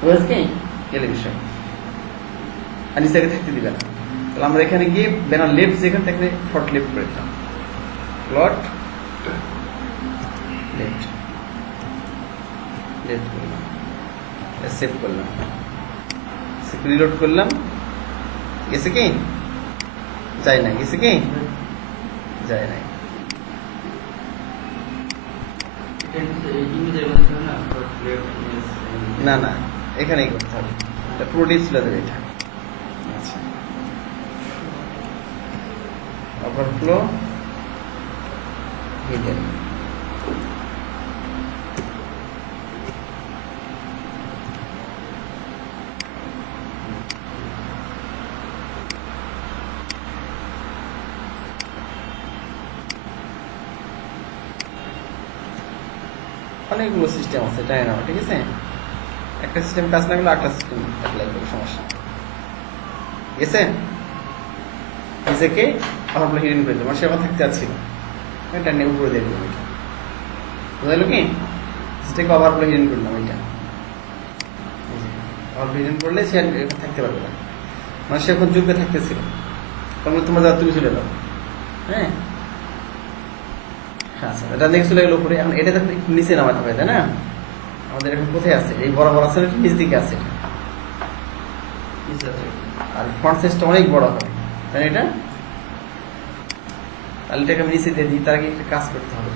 বুঝেছি এলে বিষয়, আর নিচে থাকতে দিবে না। তাহলে আমরা এখানে গিয়ে ব্যানার লেফট যেখানে থাকলে ফ্লট লেফট করে দিলাম, ফ্লট লেফট লেফট করলাম, সেভ করলাম, রিলোড করলাম। গেছে কি? যায় না। গেছে কি? যায় নাই। না না, এখানেই করতে হবে, এটা পুরোটাই ছিল দেবে এটা। আচ্ছা, ওভারফ্লো হিডেন। অনেকগুলো সিস্টেম আছে, তাই না? ঠিক আছে, একটা সিস্টেম কাজ না করলে একটা সিস্টেম অ্যাপ্লাই করবে, সমস্যা। গেছে? নিজেকে ওভারফ্লো হিডেন করে দেবো, সে আবার থাকতে চাচ্ছিল, এটা নিয়ে উপরে দিয়ে দেবো। এটা বুঝাইলো কি? সেটাকে ওভারফ্লো হিডেন করলাম। এটা ওভারফ্লো হিডেন করলে সে থাকতে পারবে না, মানে সে এখন যুগে থাকতেছিল, তখন তোমরা যাও, তুমি চলে যাও। হ্যাঁ, আচ্ছা, এটা নেক্সট চলে গেল উপরে। এখন এটা দেখো একটু নিচে নামাতে হবে, তাই না? আমাদের এখন কোথায় আছে? এই বরাবর আছে না, নিচ দিকে আছে। নিচে আছে। আর ফ্রন্ট সাইজটা অনেক বড় হবে, তাই না? এটা তাহলে এটাকে আমি নিচে দিয়ে দিই, তার আগে একটা কাজ করতে হবে।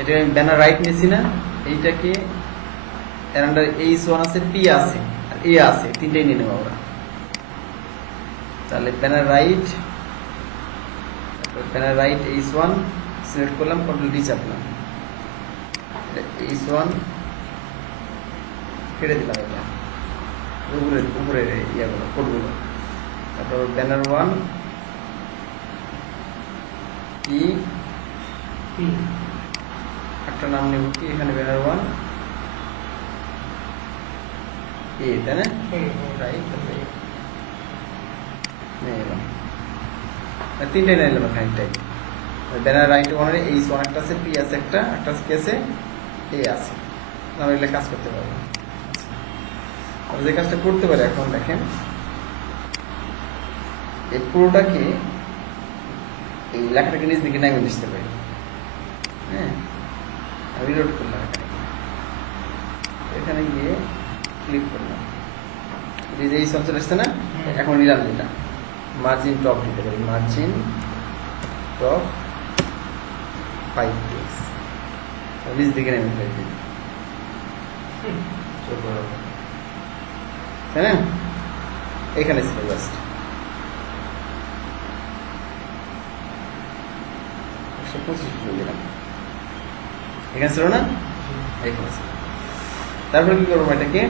এটা আমি ব্যানার রাইট নিয়েছি না, এইটাকে এর আন্ডার H1 আছে, P আছে আর A আছে, তিনটেই নিয়ে নেবো আমরা। তাহলে ব্যানার রাইট H1 সিলেক্ট করলাম, কন্ট্রোল ডি চাপলাম, H1 কেটে দিলাম, এটা উপরে ইয়াগুলো কোডগুলো। তারপর ব্যানার 1 কি একটা নাম নেব, কি এখানে ব্যানার 1 এ, তাই না? রাইট নিয়ে এলাম, তিনটাই নিয়ে এলাম খানিকটাই। ব্যানার রাইট ওয়ানের H1 একটা আছে, P আছে একটা আছে, কি আছে, A আছে। আমরা এগুলো কাজ করতে পারবো। আমরা যে কাজটা করতে পারি এখন দেখেন, এই পুরোটাকে, এই লেখাটাকে নিচ দিকে নামিয়ে দিতে পারি। হ্যাঁ, রিলোড করলাম, এখানে গিয়ে ক্লিক করলাম, এই যে H1 চলে আসছে না? এখন নিলাম যেটা মার্জিন টপ দিতে পারি, মার্জিন টপ 5 px, নিচ দিকে নেমে ফেলছি, তাই না? এখানে ছিল জাস্ট 125 দিলাম, এখানে ছিল না, এখানে ছিল। তারপরে কি করবো, এটাকে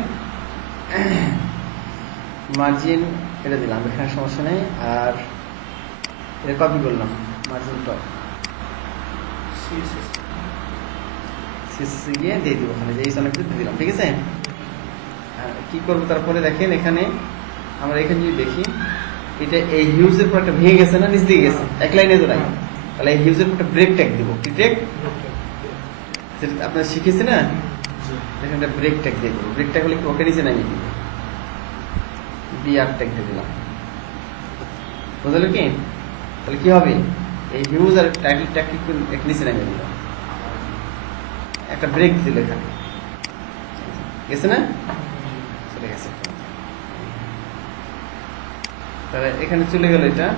মার্জিন এটা দিলাম, এখানে সমস্যা নেই। আর এটা কপি করলাম, মার্জিন টপ সিএসএস গিয়ে দিয়ে দিব, ওখানে যে H1 দিয়ে দিলাম, ঠিক আছে? আর কি করবো তারপরে দেখেন, এখানে আমরা এখানে যদি দেখি, এটা এই হিউজের পর একটা ভেঙে গেছে না, নিচ দিকে গেছে, এক লাইনে তো নাই। তাহলে এই হিউজের পর একটা ব্রেক ট্যাগ দিব, কি ট্যাগ যেটা আপনারা শিখেছি না, এখানে ব্রেক ট্যাগ দিয়ে দেবো। ব্রেক ট্যাগ হলে কি ওকে নিচে নামিয়ে দিব, বিআর ট্যাগ দিয়ে দিলাম, বুঝলো কি? তাহলে কি হবে, এই হিউজ আর টাইটেল ট্যাগ এক নিচে নামিয়ে দিলাম, একটা ব্রেক দিল এখানে, গেছে না? চলে গেছে। তাহলে এখানে চলে গেল এটা।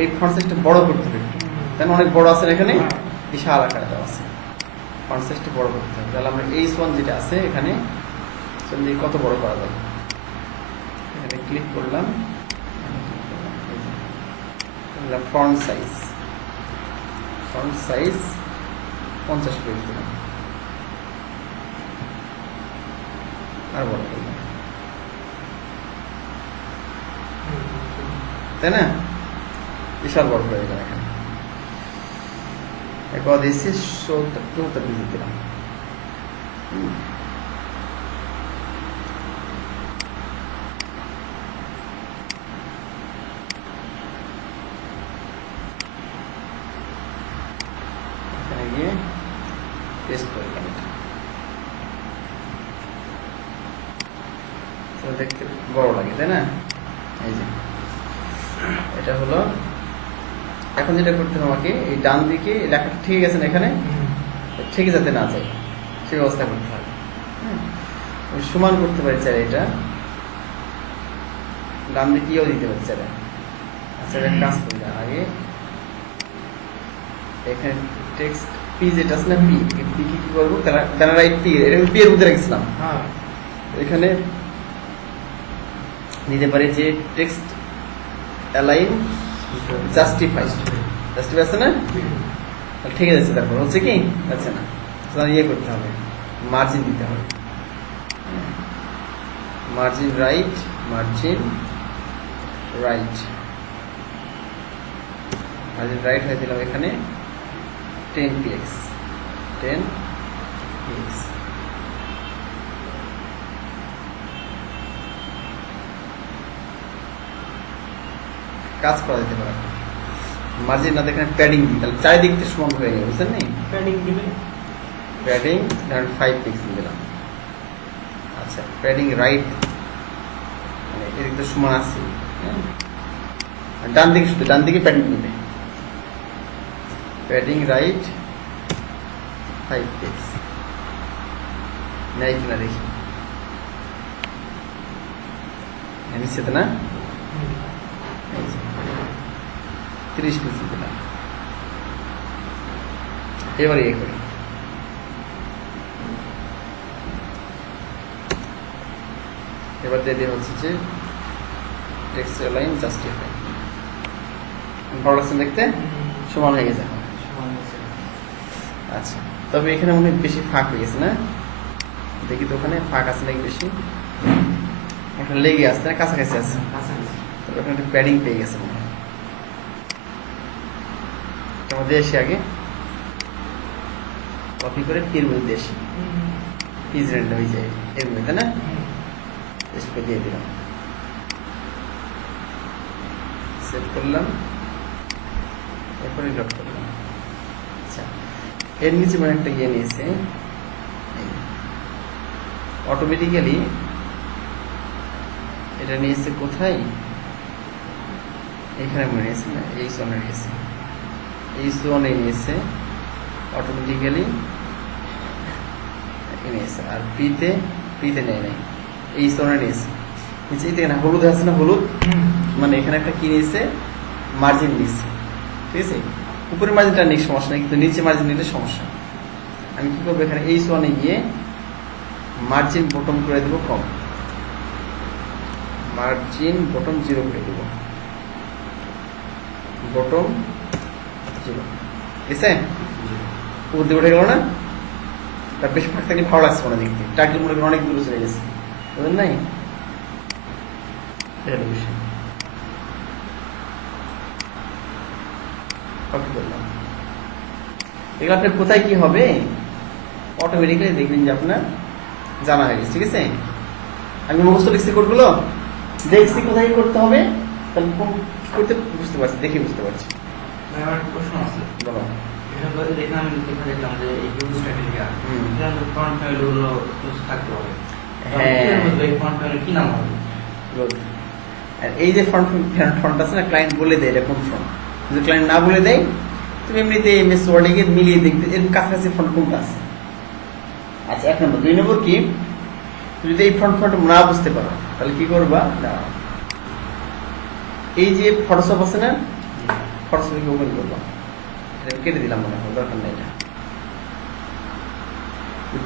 এই ফন্ট সাইজটা বড় করতে হবে একটু, কেন অনেক বড় আছে এখানে, বিশাল আকারটা আছে, ফন্ট সাইজটা বড় করতে হবে। তাহলে আমরা H1 যেটা আছে এখানে কত বড় করা যায়, এখানে ক্লিক করলাম, ফন্ট সাইজ 50 পেজ দিলাম, আর বড় করলাম, তাই না? বিশাল বড় হয়ে গেল। এখানে একবার দিয়েছি 72 পেজ দিলাম, এখানে গিয়ে পেস্ট করলাম। এটা দেখতে বড় লাগে, তাই না? এই যে এটা হলো। এখন যেটা করতে হবে আমাকে, এই ডান দিকে লেখাটা ঠিক গেছে না, এখানে ঠিক যাতে না যায় সেই ব্যবস্থা করতে হবে। সমান করতে পারি চাই, এটা ডান দিকে ইয়েও দিতে পারি চাই। আচ্ছা, এটা কাজ করি না, আগে এখানে টেক্সট পি যেটা আছে না, পি কি করবো, ব্যানার রাইট পি, এটা পি এর মধ্যে রেখেছিলাম। এখানে নিতে পারি যে টেক্সট অ্যালাইন জাস্টিফাই আছে না, ঠিক আছে। তারপর হচ্ছে কি আছে না, ইয়ে করতে হবে, মার্জিন দিতে হবে, মার্জিন রাইট হয়ে দিলাম এখানে 10 px কাজ করা যেতে পারে। মার্জিন না দেখেন প্যাডিং দিই, তাহলে চারিদিক থেকে সমান হয়ে যাবে, বুঝছেন? নেই প্যাডিং ধরেন 5 পিক্সেল দিলাম। আচ্ছা, প্যাডিং রাইট মানে এদিক তো সমান আছে, হ্যাঁ? আর ডান দিকে শুধু ডান দিকে প্যাডিং নেবে, প্যাডিং রাইট 5 পেজ নেয় কিনা দেখি, নিচ্ছে তো না, 30 পেজ দিলাম। এবারে ইয়ে করি, এবার দিয়ে দিয়ে হচ্ছে যে টেক্সট লাইন জাস্টিফাই, ভালো লাগছে দেখতে, সমান হয়ে গেছে এখন। আচ্ছা, তবে এখানে মনে হয় বেশি ফাঁক হয়ে গেছে না, দেখি তো ওখানে ফাঁক আছে নাকি বেশি, ওখানে লেগে আসছে না কাছাকাছি আছে, তবে ওখানে একটা প্যাডিং পেয়ে গেছে মনে হয়। আমাদের এসে আগে কপি করে তীর মধ্যে দিয়ে আসি, ইজরায়েল হয়ে যায় এর মধ্যে, তাই না, স্পে দিয়ে দিলাম, সেভ করলাম, এরপরে লক করলাম। আচ্ছা, এর নিচে মানে একটা ইয়ে নিয়েছে অটোমেটিক্যালি, এটা নিয়েছে কোথায়, এখানে মনে নিয়েছে না, এই সোনে নিয়েছে, এই সোনে নিয়েছে অটোমেটিক্যালি নিয়েছে, আর পিতে নেয় নাই, এই সোনে নিয়েছে নিচে থেকে না, হলুদ আছে না, হলুদ মানে এখানে একটা কি নিয়েছে, মার্জিন নিয়েছে, ঠিক আছে, উপরে মার্জিনটা নিক সমস্যা নেই, কিন্তু নিচে মার্জিন নিলে সমস্যা। আমি কি করবো, এখানে এই সোনে গিয়ে মার্জিন বটম করে দেবো কম, মার্জিন বটম 0 করে দেবো, বটম 0, ঠিক আছে, উপর দিয়ে উঠে গেল না, তার বেশি ফাঁক থাকলে ভালো লাগছে না দেখতে, টাইটেল মনে করেন অনেক দূরে চলে গেছে, বুঝলেন নাই, এটা বিষয়। কপি করলাম, এগুলো আপনার কোথায় কি হবে অটোমেটিক্যালি দেখবেন যে আপনার জানা হয়ে গেছে, ঠিক আছে। আমি মুখস্থ লিখছি কোডগুলো, দেখছি কোথায় কি করতে হবে, তাহলে করতে বুঝতে পারছি, দেখে বুঝতে পারছি। আমার প্রশ্ন আছে, বলো। দেখলাম আমি দেখলাম যে এই হিউজ টাইটেলিয়া ফ্রন্ট ফ্যামিলি গুলো থাকতে হবে, এই ফ্রন্ট ফ্যামিলি কি নাম হবে? আর এই যে ফ্রন্ট আছে না, ক্লায়েন্ট বলে দেয় এটা কোন ফ্রন্ট, যদি ক্লায়েন্ট না বলে দেয় তুমি এমনিতে এমএস ওয়ার্ডে গিয়ে মিলিয়ে দেখতে এর কাছাকাছি ফ্রন্ট কোনটা আছে। আচ্ছা, 1 নম্বর। 2 নম্বর কি, তুমি যদি এই ফ্রন্ট না বুঝতে পারো তাহলে কি করবা, এই যে ফটোশপ আছে না, ফটোশপকে ওপেন করবা, এটা কেটে দিলাম, মনে হয় দরকার নেই এটা,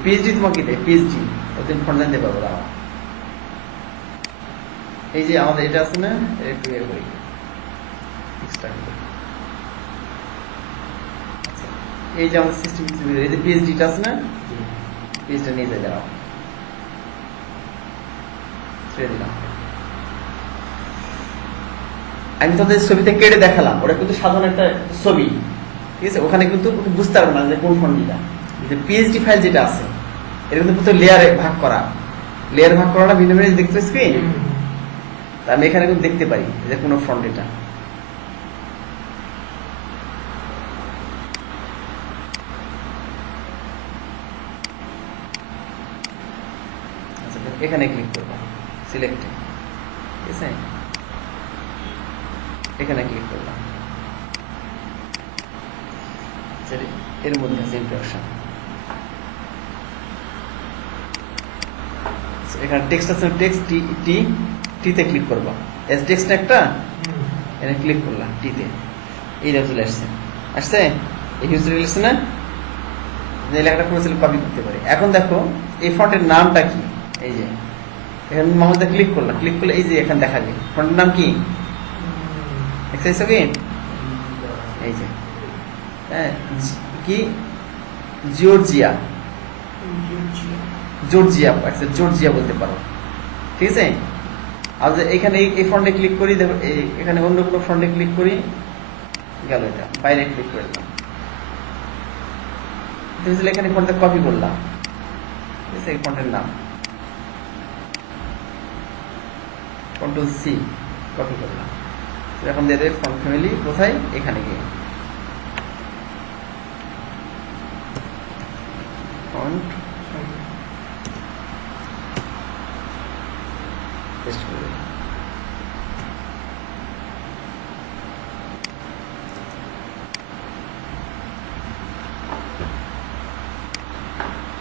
পিএইচডি তোমাকে দেয়, পিএইচডি তুমি ফন্ট জানতে পারবো। দাঁড়াও, এই যে আমাদের এটা আছে না, একটু ইয়ে করি, এই যে আমাদের সিস্টেম, এই যে পিএইচডিটা আছে না, পিএইচডিটা নিয়ে যাই, দাঁড়াও, ছেড়ে দিলাম। আমি তোদের ছবিতে কেটে দেখালাম, ওটা কিন্তু সাধারণ একটা ছবি, ঠিক আছে, ওখানে কিন্তু বুঝতে পারবো না যে কোন ফন্টটা। পিএইচডি ফাইল যেটা আছে এটা কিন্তু প্রথমে লেয়ারে ভাগ করা, লেয়ার ভাগ করাটা ভিন্ন ভিন্ন দেখতে স্ক্রিন, তা আমি এখানে কিন্তু দেখতে পারি যে কোন ফন্ট এটা। আচ্ছা, এখানে ক্লিক করবো, সিলেক্টে, ঠিক আছে, এখানে ক্লিক করলাম, এর মধ্যে আছে ইন্ট্রোডাকশন, এখানে টেক্সট আছে, টেক্সট টিতে ক্লিক করবা, এস টেক্সট একটা, এখানে ক্লিক করলাম টিতে, এইটা চলে আসছে এই হিউজ রিলেশন না, যে লেখাটা করেছিল কপি করতে পারি। এখন দেখো এই ফন্টের নামটা কি, এই যে এখানে মাউসটা ক্লিক করলাম, ক্লিক করলে এই যে এখানে দেখাবে ফন্টের নাম কি, এক্সারসাইজ হবে, এই যে হ্যাঁ কি, জর্জিয়া, জর্জিয়া, আচ্ছা জর্জিয়া বলতে পারো, ঠিক আছে। আর এখানে এই ফন্টে ক্লিক করি, দেখো এখানে অন্য কোনো ফন্টে ক্লিক করি, গেল, এটা বাইরে ক্লিক করে দিলাম, এখানে ফন্টে কপি করলাম, ঠিক আছে, এই ফন্টের নাম কন্ট্রোল সি, কপি করলাম, এখন দিয়ে দেবে ফন্ট ফ্যামিলি কোথায়, এখানে গিয়ে ফন্ট পেস্ট করে দিলাম।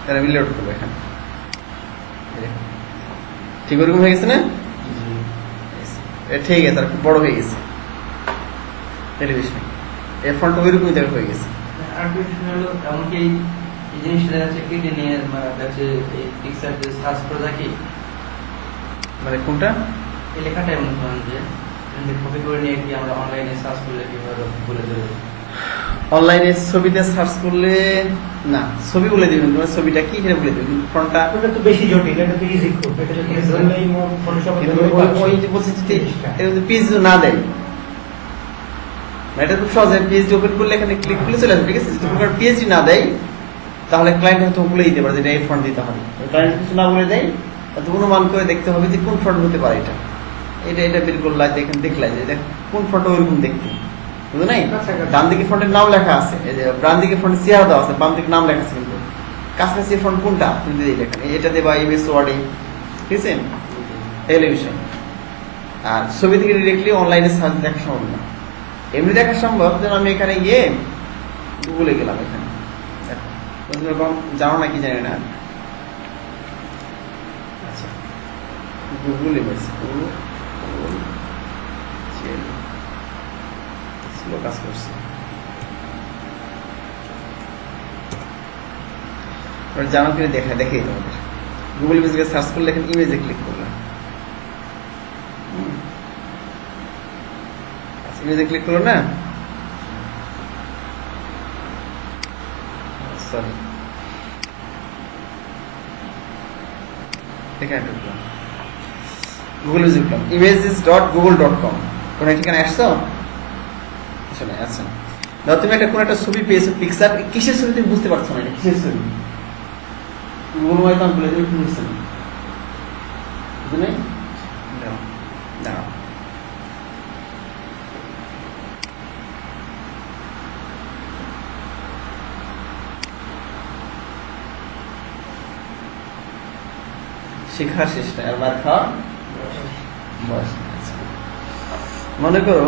এটা আমি লোড করবো এখানে, এই দেখুন। ঠিক ওরকম হয়ে গেছে না? এটা ঠিক আছে, আর খুব বড় হয়ে গেছে টেলিভিশন, এর ফ্রন্ট ওইরকমই দেখা হয়ে গেছে। আর কিছু হলো এমনকি এই জিনিসটা দেখা যাচ্ছে কেটে নিয়ে যাচ্ছে এই পিকচার যে সার্চ করে রাখি, মানে কোনটা? এই লেখাটা এমন করেন যে কপি করে নিয়ে কি আমরা অনলাইনে সার্চ করলে কিভাবে বলে দেবে? অনলাইনে ছবিতে সার্চ করলে না, ছবি বলে দিবেন, তোমার ছবিটা কি সেটা বলে দিবেন, কিন্তু ফ্রন্টটা ওটা তো বেশি জটিল, এটা তো ইজি খুব, এটা যদি ধরলেই ফটোশপে কিন্তু ধরলেই পাচ্ছি। ওই যে বলছি যদি এটা যদি পেজ না দেয়, এটা খুব সহজ, পেজ ওপেন করলে এখানে ক্লিক করলে চলে আসবে, ঠিক আছে? যদি কোনো পেজ না দেয় তাহলে ক্লায়েন্ট হয়তো বলে দিতে পারে যে এটা এই ফন্ট দিতে হবে, ক্লায়েন্ট কিছু না বলে দেয় তো অনুমান করে দেখতে হবে যে কোন ফন্ট হতে পারে এটা, এটা এটা বের করলাই দেখেন, দেখলাই যে দেখ কোন ফন্ট ওইরকম দেখতে, বুঝলো নাই? ডান দিকে ফন্টের নাম লেখা আছে, এই যে ডান দিকে ফন্টের চেহারা দেওয়া আছে, বাম দিকে নাম লেখা আছে, কিন্তু কাছাকাছি ফন্ট কোনটা তুমি দিয়ে লেখা, এটা দেবা এমএস ওয়ার্ডে, ঠিক আছে? টেলিভিশন। আর ছবি থেকে ডিরেক্টলি অনলাইনে সার্চ দেখা সম্ভব না, এমনি দেখা সম্ভব যেন আমি এখানে গিয়ে গুগলে গেলাম, এখানে এরকম জানো নাকি জানি না, আচ্ছা গুগল ইমেজ, স্লো কাজ করছে, জানো কিনা দেখেই তোমাদের গুগল ইমেজকে সার্চ করলে এখানে ইমেজে ক্লিক করলাম, ইমেজে ক্লিক করলো না, সরি এখানে ঢুকলাম, গুগল ইমেজ ঢুকলাম, images.google.com, কোন ঠিকানা আসছো? আসলে আচ্ছা, ধর তুমি একটা কোন একটা ছবি পেয়েছো, পিকচার, কিসের ছবি তুমি বুঝতে পারছো না, এটা কিসের ছবি, গুগল হয়তো আমি বলে দেবো কি বুঝছো না, বুঝলে নাই? দাঁড়াও, শেখার শেষ নাই, আর মার খাওয়া বয়স নাই। আচ্ছা। মনে করো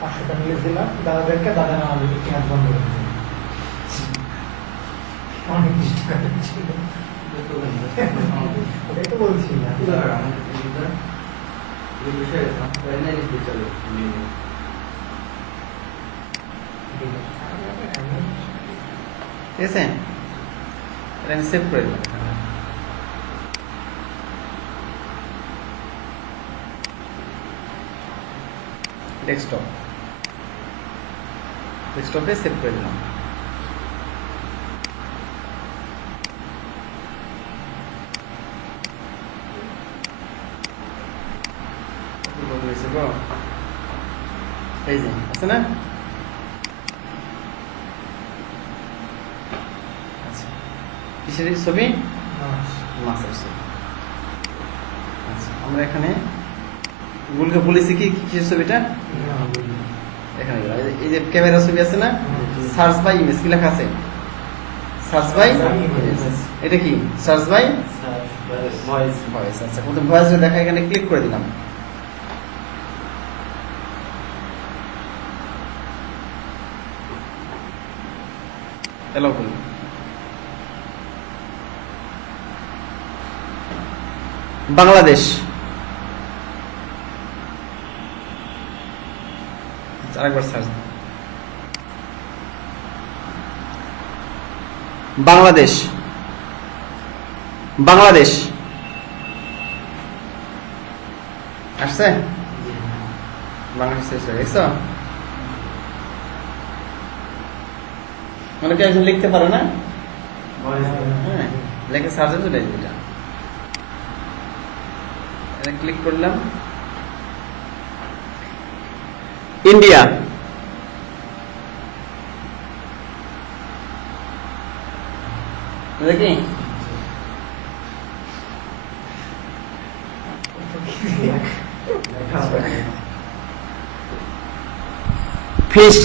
পাঁচশোটা নিয়ে দিলাম দাদাদেরকে, দাদা না আমাদেরকে পেঁয়াজ বন্ধ করে দিল, অনেক মিষ্টি কথা ছিল, ওটাই তো বলছি না। ঠিক আছে, এটা আমি সেভ করে দিলাম, ডেস্কটপে সেভ করে দিলাম। এই যে আছে না, আচ্ছা কিসের ছবি? মাছের ছবি। আচ্ছা আমরা এখানে গুগলকে বলেছি কি কিসের ছবিটা, এখানে এই যে ক্যামেরা ছবি আছে না, সার্চ বাই ইমেজ কি লেখা আছে, সার্চ বাই ইমেজ, এটা কি সার্চ বাই ভয়েস। আচ্ছা প্রথম ভয়েস দেখা, এখানে ক্লিক করে দিলাম, এলাও করলাম, বাংলাদেশ, আরেকবার সার্চ, বাংলাদেশ, বাংলাদেশ আসছে, বাংলাদেশ দেখছো, মানে কি একজন লিখতে পারে না, হ্যাঁ লেখে সার্চ তো এটা, ক্লিক করলাম, ইন্ডিয়া, দেখি ফিশ,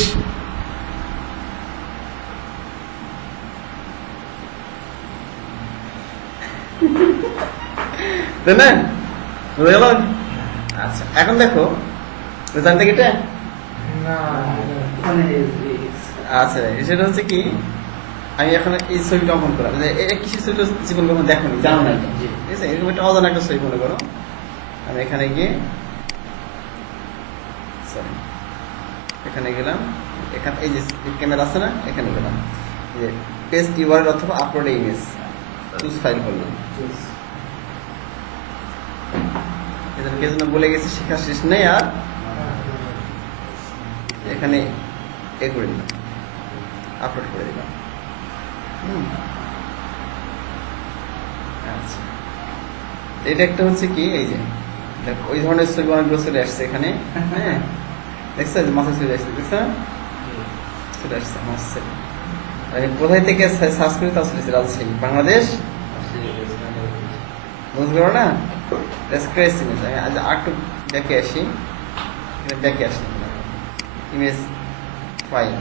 তাই না? বুঝে গেল? আচ্ছা এখন দেখো রেজাল্ট থেকে এটা না আচ্ছা সেটা হচ্ছে কি আমি এখন এই ছবিটা অঙ্কন করলাম যে এটা কিসের ছবিটা জীবন কখনো দেখো নি জানো না এটা জি। ঠিক আছে এরকম একটা অজানা একটা ছবি মনে করো আমি এখানে গিয়ে সরি এখানে গেলাম এখানে এই যে ক্যামেরা আছে না এখানে গেলাম যে পেস্ট ইউআরএল অথবা আপলোড ইমেজ চুজ ফাইল করলাম এদেরকে জন্য বলে গেছি শেখা শেষ নেই আর এখানে এ করে দিলাম আপলোড করে দিলাম আচ্ছা এটা একটা হচ্ছে কি এই যে দেখো ওই ধরনের ছবি অনেকগুলো চলে আসছে এখানে হ্যাঁ দেখছো মাথা চলে আসছে দেখছো চলে আসছে মাসে আমি কোথায় থেকে সার্চ করে তা চলেছে রাজশাহী বাংলাদেশ বুঝতে পারো না স্ক্র্যাচ ইমেজ আমি আজ আরেকটু দেখে আসি দেখে আসি ইমেজ ফাইল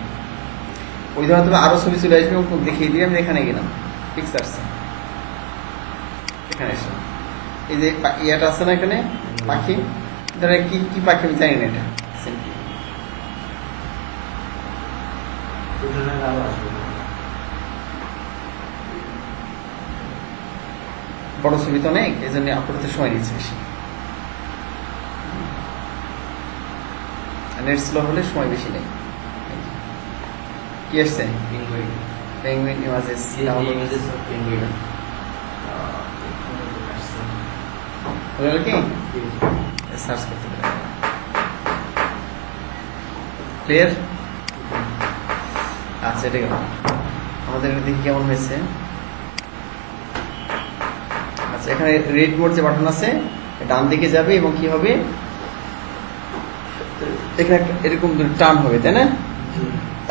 ওই ধরনের তুমি আরো ছবি চলে আসবে দেখিয়ে দিয়ে আমি এখানে গেলাম পিকচার্স এখানে এসে এই যে ইয়াটা আছে না এখানে পাখি ধরে কি কি পাখি আমি জানি না এটা simply। বড় ছবি তো অনেক এই জন্য আপলোড করতে সময় নিচ্ছে বেশি নেট স্লো হলে সময় বেশি নেই কি আসছে পেঙ্গুইন ইমেজেস হলো কি সার্চ করতে পারে ক্লিয়ার আচ্ছা এটা গেল আমাদের দেখি কেমন হয়েছে আচ্ছা এখানে রেড মোড যে বাটন আছে ডান দিকে যাবে এবং কি হবে এখানে একটা এরকম টার্ন হবে তাই না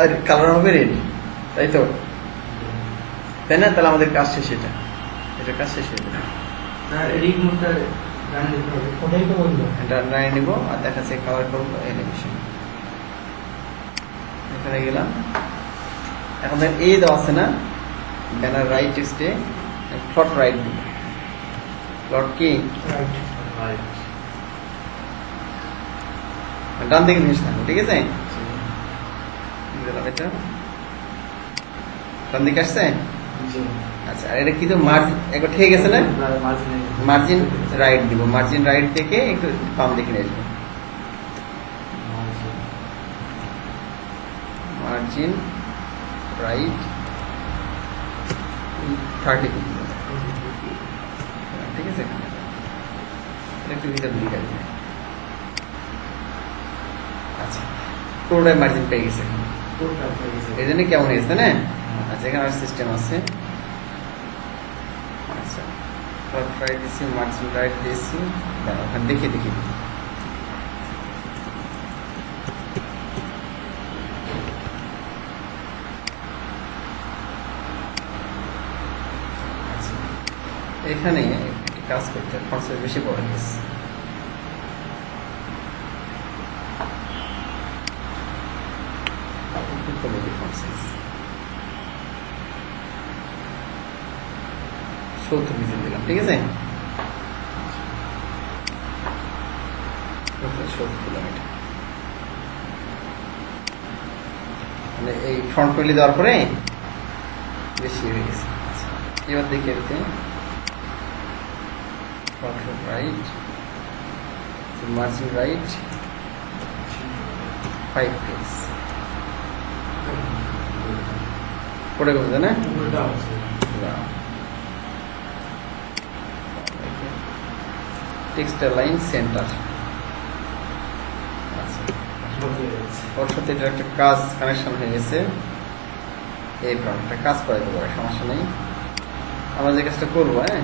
আর কালার হবে রেড তাই তো তাই না তাহলে আমাদের কাজ শেষ এটা কাজ শেষ হয়ে যাবে রিড মোডটা রান দিতে হবে। ওটাই তো বললো এটা রান নিব আর দেখাচ্ছে কালার করবো এনিমেশন এখানে গেলাম এখন এই দেওয়া আছে না ব্যানার রাইট টেক্সটে প্লট রাইট দিব প্লট কি রাইট ডান দিকে জিনিস থাকবে ঠিক আছে দিলাম এটা ডান দিকে আসছে আচ্ছা আর এটা কি তো মার্জিন একবার ঠিক গেছে না মার্জিন রাইট দিব মার্জিন রাইট থেকে একটু বাম দিকে নিয়ে আসবো মার্জিন রাইট 30 ঠিক আছে এটা একটু ভিতর দিকে আসবে আচ্ছা পুরোটাই মার্জিন পেয়ে গেছে এই জন্য কেমন হয়েছে না আচ্ছা এখানে আর সিস্টেম আছে আচ্ছা রাইট দিচ্ছি মার্জিন রাইট দিচ্ছি ওখানে দেখে দেখি আচ্ছা এখানে একটি কাজ করতে ফন্ট সাইজ বেশি বড় হয়েছে ফন্ট সাইজ 70 পিক্সেল দিলাম ঠিক আছে 70 দিলাম এটা মানে এই ফ্রন্ট পেলি দেওয়ার পরে বেশি হয়ে গেছে আচ্ছা এবার দেখি এতে রাইট মার্জিন রাইট 5 পিক্স পড়ে গেছে না টেক্সট লাইন সেন্টার আচ্ছা ওর সাথে এটা একটা কাজ কানেকশন হয়ে গেছে এই একটা কাজ করে দেবো সমস্যা নেই আমরা যে কাজটা করবো হ্যাঁ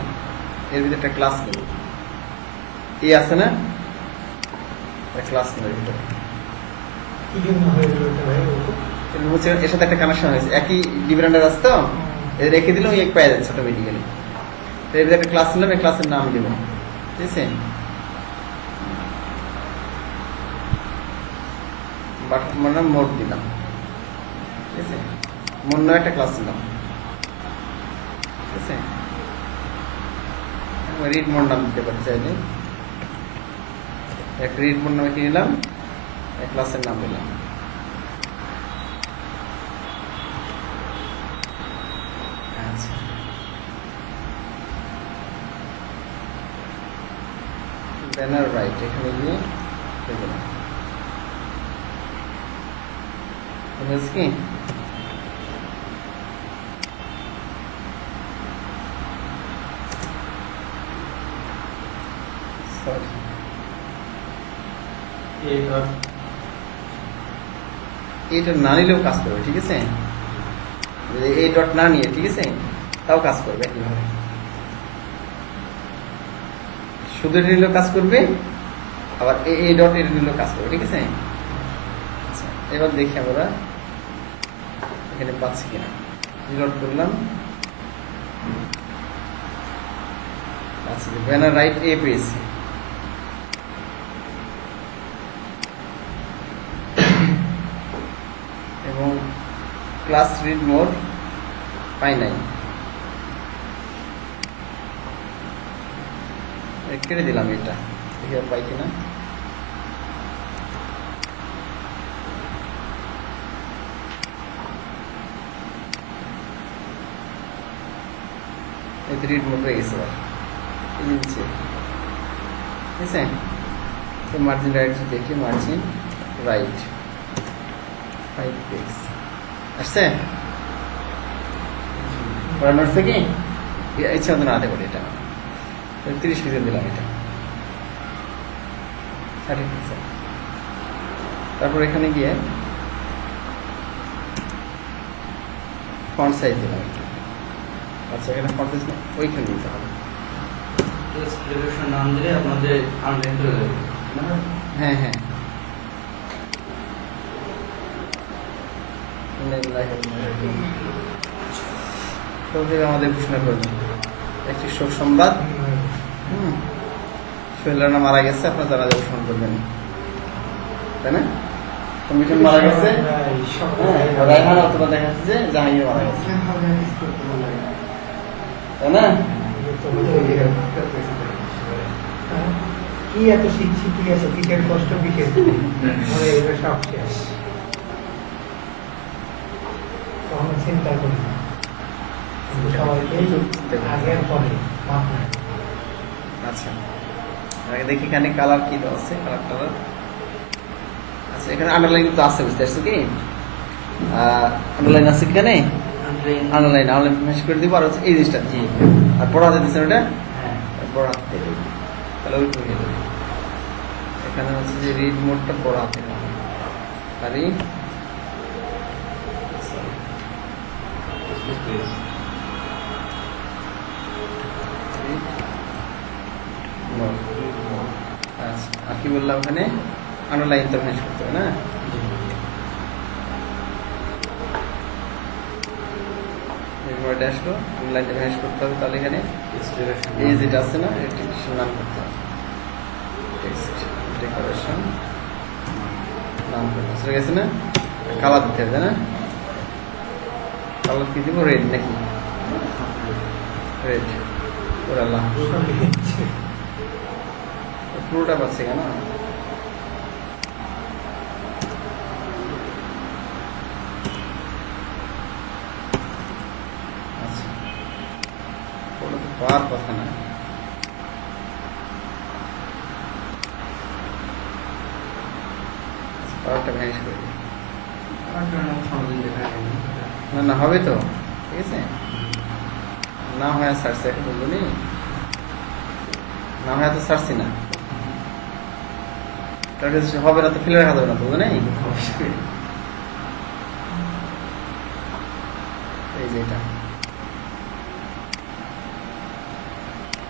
এর ভিতরে একটা ক্লাস নেব এই আছে না ক্লাস নেব ভিতরে কি জন্য হয়ে গেল এটা ভাই হচ্ছে এর সাথে একটা কানেকশন হয়েছে একই ডিব্রান্ডার আছে তো এর রেখে দিলাম এক পাওয়া যাচ্ছে অটোমেটিক্যালি তো এর ভিতরে একটা ক্লাস নিলাম এই ক্লাসের নাম দিব ঠিক আছে মানে মোড দিলাম ঠিক আছে অন্য একটা ক্লাস নিলাম ঠিক আছে রিড মোড নাম দিতে পারি চাইলে। এক রিড মোড নামে কি নিলাম, এক ক্লাসের নাম দিলাম। আচ্ছা, ব্যানার রাইট এখানে গিয়ে দিলাম। কি এটা না নিলেও কাজ করবে, ঠিক আছে? এই ডট না নিয়ে, ঠিক আছে, তাও কাজ করবে একইভাবে। শুধু এটা নিলেও কাজ করবে, আবার এই ডট এটা নিলেও কাজ করবে, ঠিক আছে? আচ্ছা, এবার দেখি আমরা এখানে পাচ্ছি কিনা। রিলোড করলাম, আচ্ছা ব্যানার রাইট এ পেয়েছি। এবং ক্লাস রিড মোড পাই নাই, কেটে দিলাম এটা, দেখি আর পাই কিনা। রিড মোড হয়ে গেছে, ঠিক আছে? তো মার্জিন রাইট দেখি, মার্জিন রাইট 5 পিক্স আসছে। পড়ানো আসছে কি? ইচ্ছা মতো না আতে করি, এটা 30 পিক্সেল দিলাম, এটা 30 পিক্সেল। তারপর এখানে গিয়ে ফন্ট সাইজ দিলাম। আচ্ছা, এখানে ফন্ট সাইজ ওইখানে দিতে হবে। নাম দিলে আপনাদের অনলাইন চলে যাবে। হ্যাঁ হ্যাঁ, আমাদের ঘোষণা করবেন একটি শোক সংবাদ। সোহেল রানা মারা গেছে, আপনার জানাজা ঘোষণা করবেন, তাই না? কমিশন মারা গেছে, রায়হান অথবা দেখা যাচ্ছে যে জাহাঙ্গীর মারা গেছে, তাই না? কি এত শিখছি আছে, কিসের কষ্ট, কিসের সব শেষ, তখন চিন্তা করি না, সবাইকে আগের পরে মাপ নাই। আচ্ছা, আগে দেখি এখানে কালার কি দেওয়া আছে, কালার টালার। আচ্ছা, এখানে আন্ডারলাইন তো আছে, বুঝতে পারছো কি? আন্ডারলাইন আছে এখানে, আন্ডারলাইন মেশ করে দিব। আর হচ্ছে এই জিনিসটা, জি, আর বড় হাতে দিচ্ছেন ওটা, বড় হাতে দেবে, তাহলে ওই হয়ে যাবে। এখানে হচ্ছে যে রিড মোডটা বড় হাতে পারি। আচ্ছা, আর কি বললাম, ওখানে আন্ডারলাইন তো ম্যাচ করতে হবে না? আসলো আন্ডারলাইনটা ম্যাচ করতে হবে, তাহলে এখানে এই যেটা আছে না, ডেকোরেশন নাম করতে হবে। টেক্সট ডেকোরেশন নাম করতে চলে গেছে না? কালার দিতে হবে না? কালার কি দিব? রেড নাকি? রেড। ওরাল্লাহ, পুরোটা পাচ্ছে কেন? আচ্ছা, ওটা তো পাওয়ার কথা না। পাওয়ারটা ভ্যানিশ করে দিই। না না, হবে তো, ঠিক আছে? না হয় সারছি, এখন বলবো নি, না হয় তো সারছি না, হবে না তো ফেলে রাখা যাবে না, বুঝলো নেই? এই যে এটা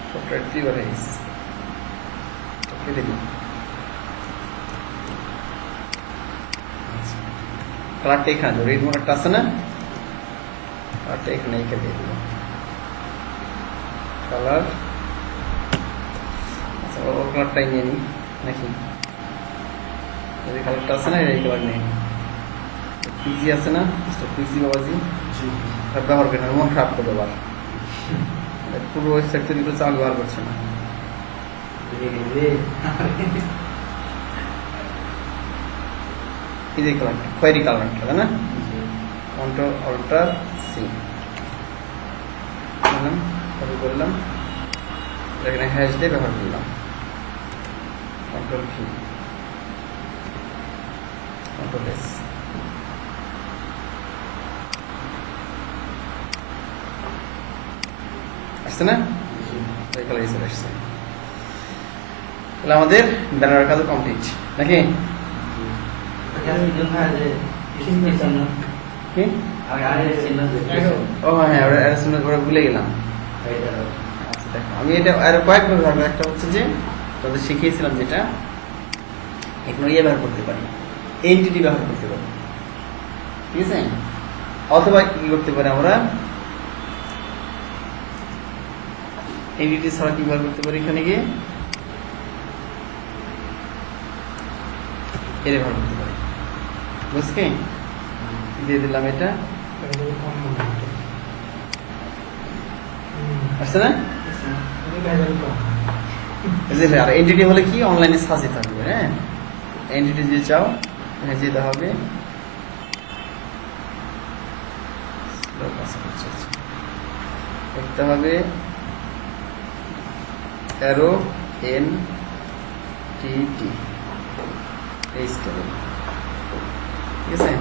সফটওয়্যার ক্লিয়ার হয়ে গেছে, কেটে দিই। কালারটা এখানে দেবো, রেড মোডটা আছে না, কালারটা এখানে এঁকে দিয়ে দেবো। কালার, আচ্ছা ও কালারটাই নিয়ে নিই নাকি? এই কালারটা আছে না, এই কালার নিয়ে নিই। পিজি আছে না, পিজি বাবাজি ব্যবহার করেন, মন খারাপ করে দেবার। পুরো ওয়েবসাইট তৈরি করছে, আমি ব্যবহার করছি না। এই যে কালারটা, খয়েরি কালারটা, তাই না? কন্ট্রোল অল্টার সি কপি করলাম, এখানে হ্যাশ দিয়ে ব্যবহার করলাম, কন্ট্রোল ভি, কন্ট্রোল এস। আসছে না? এই কালারই চলে আসছে। তাহলে আমাদের ব্যানারের কাজ কমপ্লিট নাকি? কি? ও হ্যাঁ, ওরা ভুলে গেলাম। আচ্ছা দেখো, আমি এটা আরো কয়েকবার ভাবলাম। একটা হচ্ছে যে তোদের শিখিয়েছিলাম যেটা, এখানে ইয়ে ব্যবহার করতে পারি, এনটিটি ব্যবহার করতে পারি, ঠিক আছে? অথবা কি করতে পারি আমরা, এনটিটি ছাড়া কি ব্যবহার করতে পারি, এখানে গিয়ে এর ব্যবহার করতে পারি। বুঝছি? দিয়ে দিলাম এটা, আসছে না? আর এনটিটি হলে কি অনলাইনে সার্চে থাকবে। হ্যাঁ, এনটিটি যে চাও এখানে যেতে হবে, করতে হবে অ্যারো এন টি টি, এই স্কেলে, ঠিক আছে?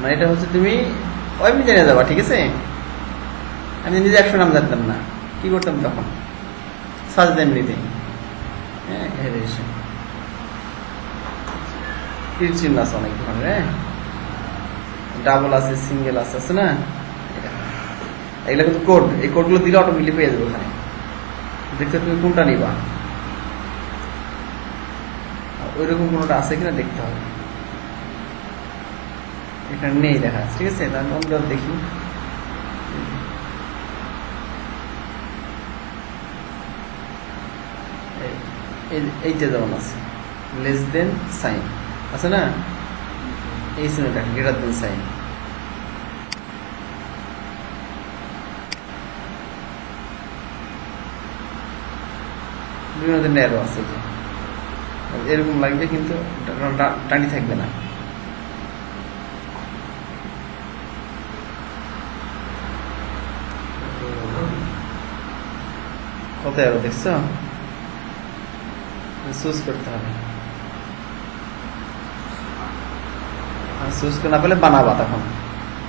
মানে এটা হচ্ছে তুমি ওয়েব জেনে যাবা, ঠিক আছে? আমি নিজে 100 নাম জানতাম না, কি করতাম তখন? সার্চ দেন নিতে। হ্যাঁ, তীর চিহ্ন আছে অনেক ধরনের, হ্যাঁ, ডাবল আছে, সিঙ্গেল আছে, আছে না? এগুলো কিন্তু কোড, এই কোডগুলো দিলে অটোমেটিক পেয়ে যাবে ওখানে। দেখতে তুমি কোনটা নিবা, ওইরকম কোনটা আছে কিনা দেখতে হবে। এখানে নেই দেখা যাচ্ছে, ঠিক আছে? তাহলে আমরা দেখি, এইটা যেমন আছে, লেস দেন সাইন আছে না? এই চিহ্নটা গ্রেটার দেন সাইন, বিভিন্ন ধরনের অ্যারো আছে, যে এরকম লাগবে কিন্তু টানি থাকবে না। কত অ্যারো দেখছো? চুজ করতে হবে, চুজ করে না পেলে বানাবা তখন,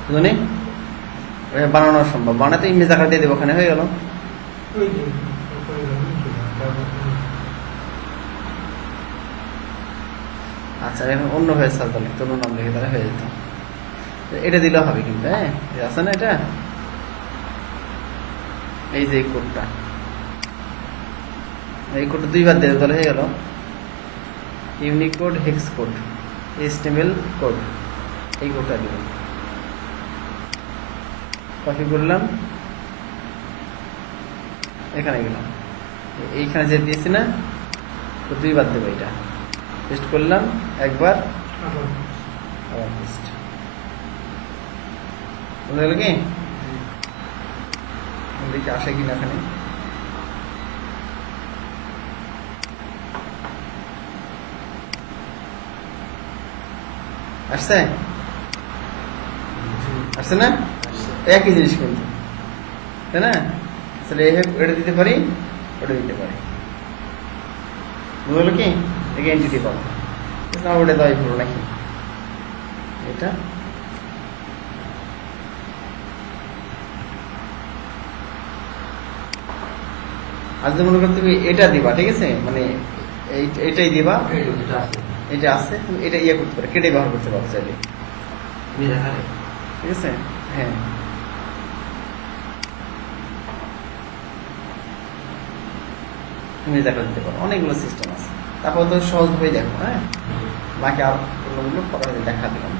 বুঝলি? বানানো সম্ভব, বানাতে ইমেজ আকার দিয়ে দেবো, ওখানে হয়ে গেল। আচ্ছা, এখন অন্য হয়ে সার্চ লিখতে, অন্য নাম লিখে তাহলে হয়ে যেত। এটা দিলেও হবে কিন্তু, হ্যাঁ, আছে না? এটা এই যে কোডটা, এই কোডটা 2 বার দিয়ে তাহলে হয়ে গেল Unicode, hex code, HTML code. এই কোডটা দিব, কপি করলাম, এখানে গেলাম, এইখানে যে দিয়েছি না, তো 2 বার দেবো। এটা পেস্ট করলাম একবার, আবার পেস্ট, বুঝা গেল কি? দেখি আসে কিনা এখানে। আসছে? আসছে না? একই জিনিস কিন্তু, তাই না? তাহলে এটা দিতে পারি, ওটা দিতে পারি, বুঝলো কি? দেখে এন্টিটি পাবো, ওটা দেওয়াই পুরো নাকি এটা। আজ মনে করতে তুমি এটা দিবা, ঠিক আছে? মানে এইটাই দিবা, এটা আছে, তুমি এটা ইয়ে করতে পারো, কেটে ব্যবহার করতে পারো চাইলে, ঠিক আছে? হ্যাঁ, তুমি দেখা দিতে পারো, অনেকগুলো সিস্টেম আছে। তারপর তো সহজভাবেই দেখো, হ্যাঁ, বাকি আর অন্যগুলো পরে দেখা দিলাম,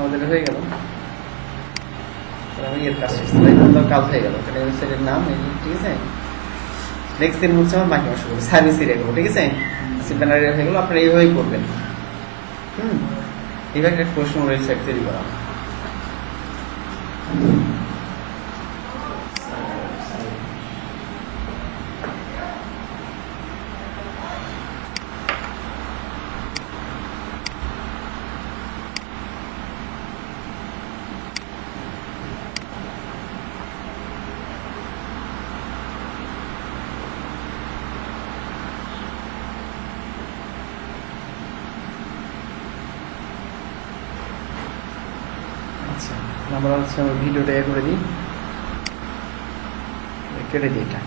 আমাদের হয়ে গেল। আমি এর কাজ কাজ হয়ে গেল, ওয়েবসাইটের নাম, ঠিক আছে? নেক্সট দিন হচ্ছে আমার বাকি অংশ করবো, সার্ভিস এরিয়া করবো, ঠিক আছে? ব্যানার হয়ে গেল, আপনারা এইভাবেই করবেন। এইভাবে একটা প্রশ্ন ওয়েবসাইট তৈরি করা। আচ্ছা, আমরা হচ্ছে আমার ভিডিওটা এ করে দিই, কেটে দিই। এটা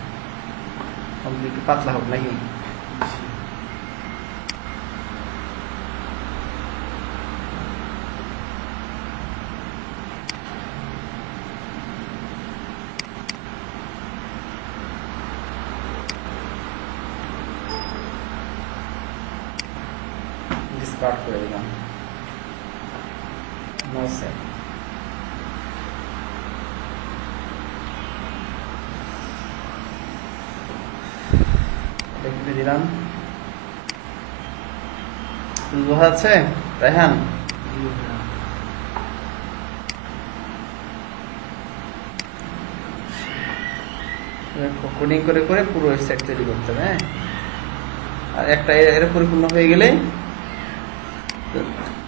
আমাদের একটু পাতলা হোক নাকি? ডিসকার্ড করে দিলাম। No save. লিখে দিলাম। বোঝা যাচ্ছে রায়হান? কোডিং করে করে পুরো ওয়েবসাইট তৈরি করতে হবে। হ্যাঁ, আর একটা এর পরিপূর্ণ হয়ে গেলে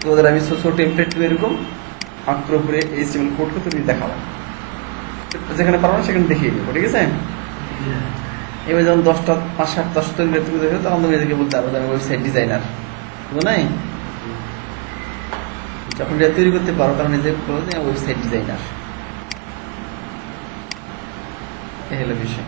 তোদের আমি ছোট টেমপ্লেট এরকম মাত্র উপরে এইচটিএমএল কোড করে তুমি দেখাবো, যেখানে পারবো না সেখানে দেখিয়ে দেবো। ঠিক আছে? এবার যখন 10টা 5-7 10 তৈরি তুমি দেখো, তখন তুমি নিজেকে বলতে পারবো যে আমি ওয়েবসাইট ডিজাইনার। বুঝো নাই? যখন এটা তৈরি করতে পারো তখন নিজেকে বলবো যে ওয়েবসাইট ডিজাইনার। এই হলো বিষয়।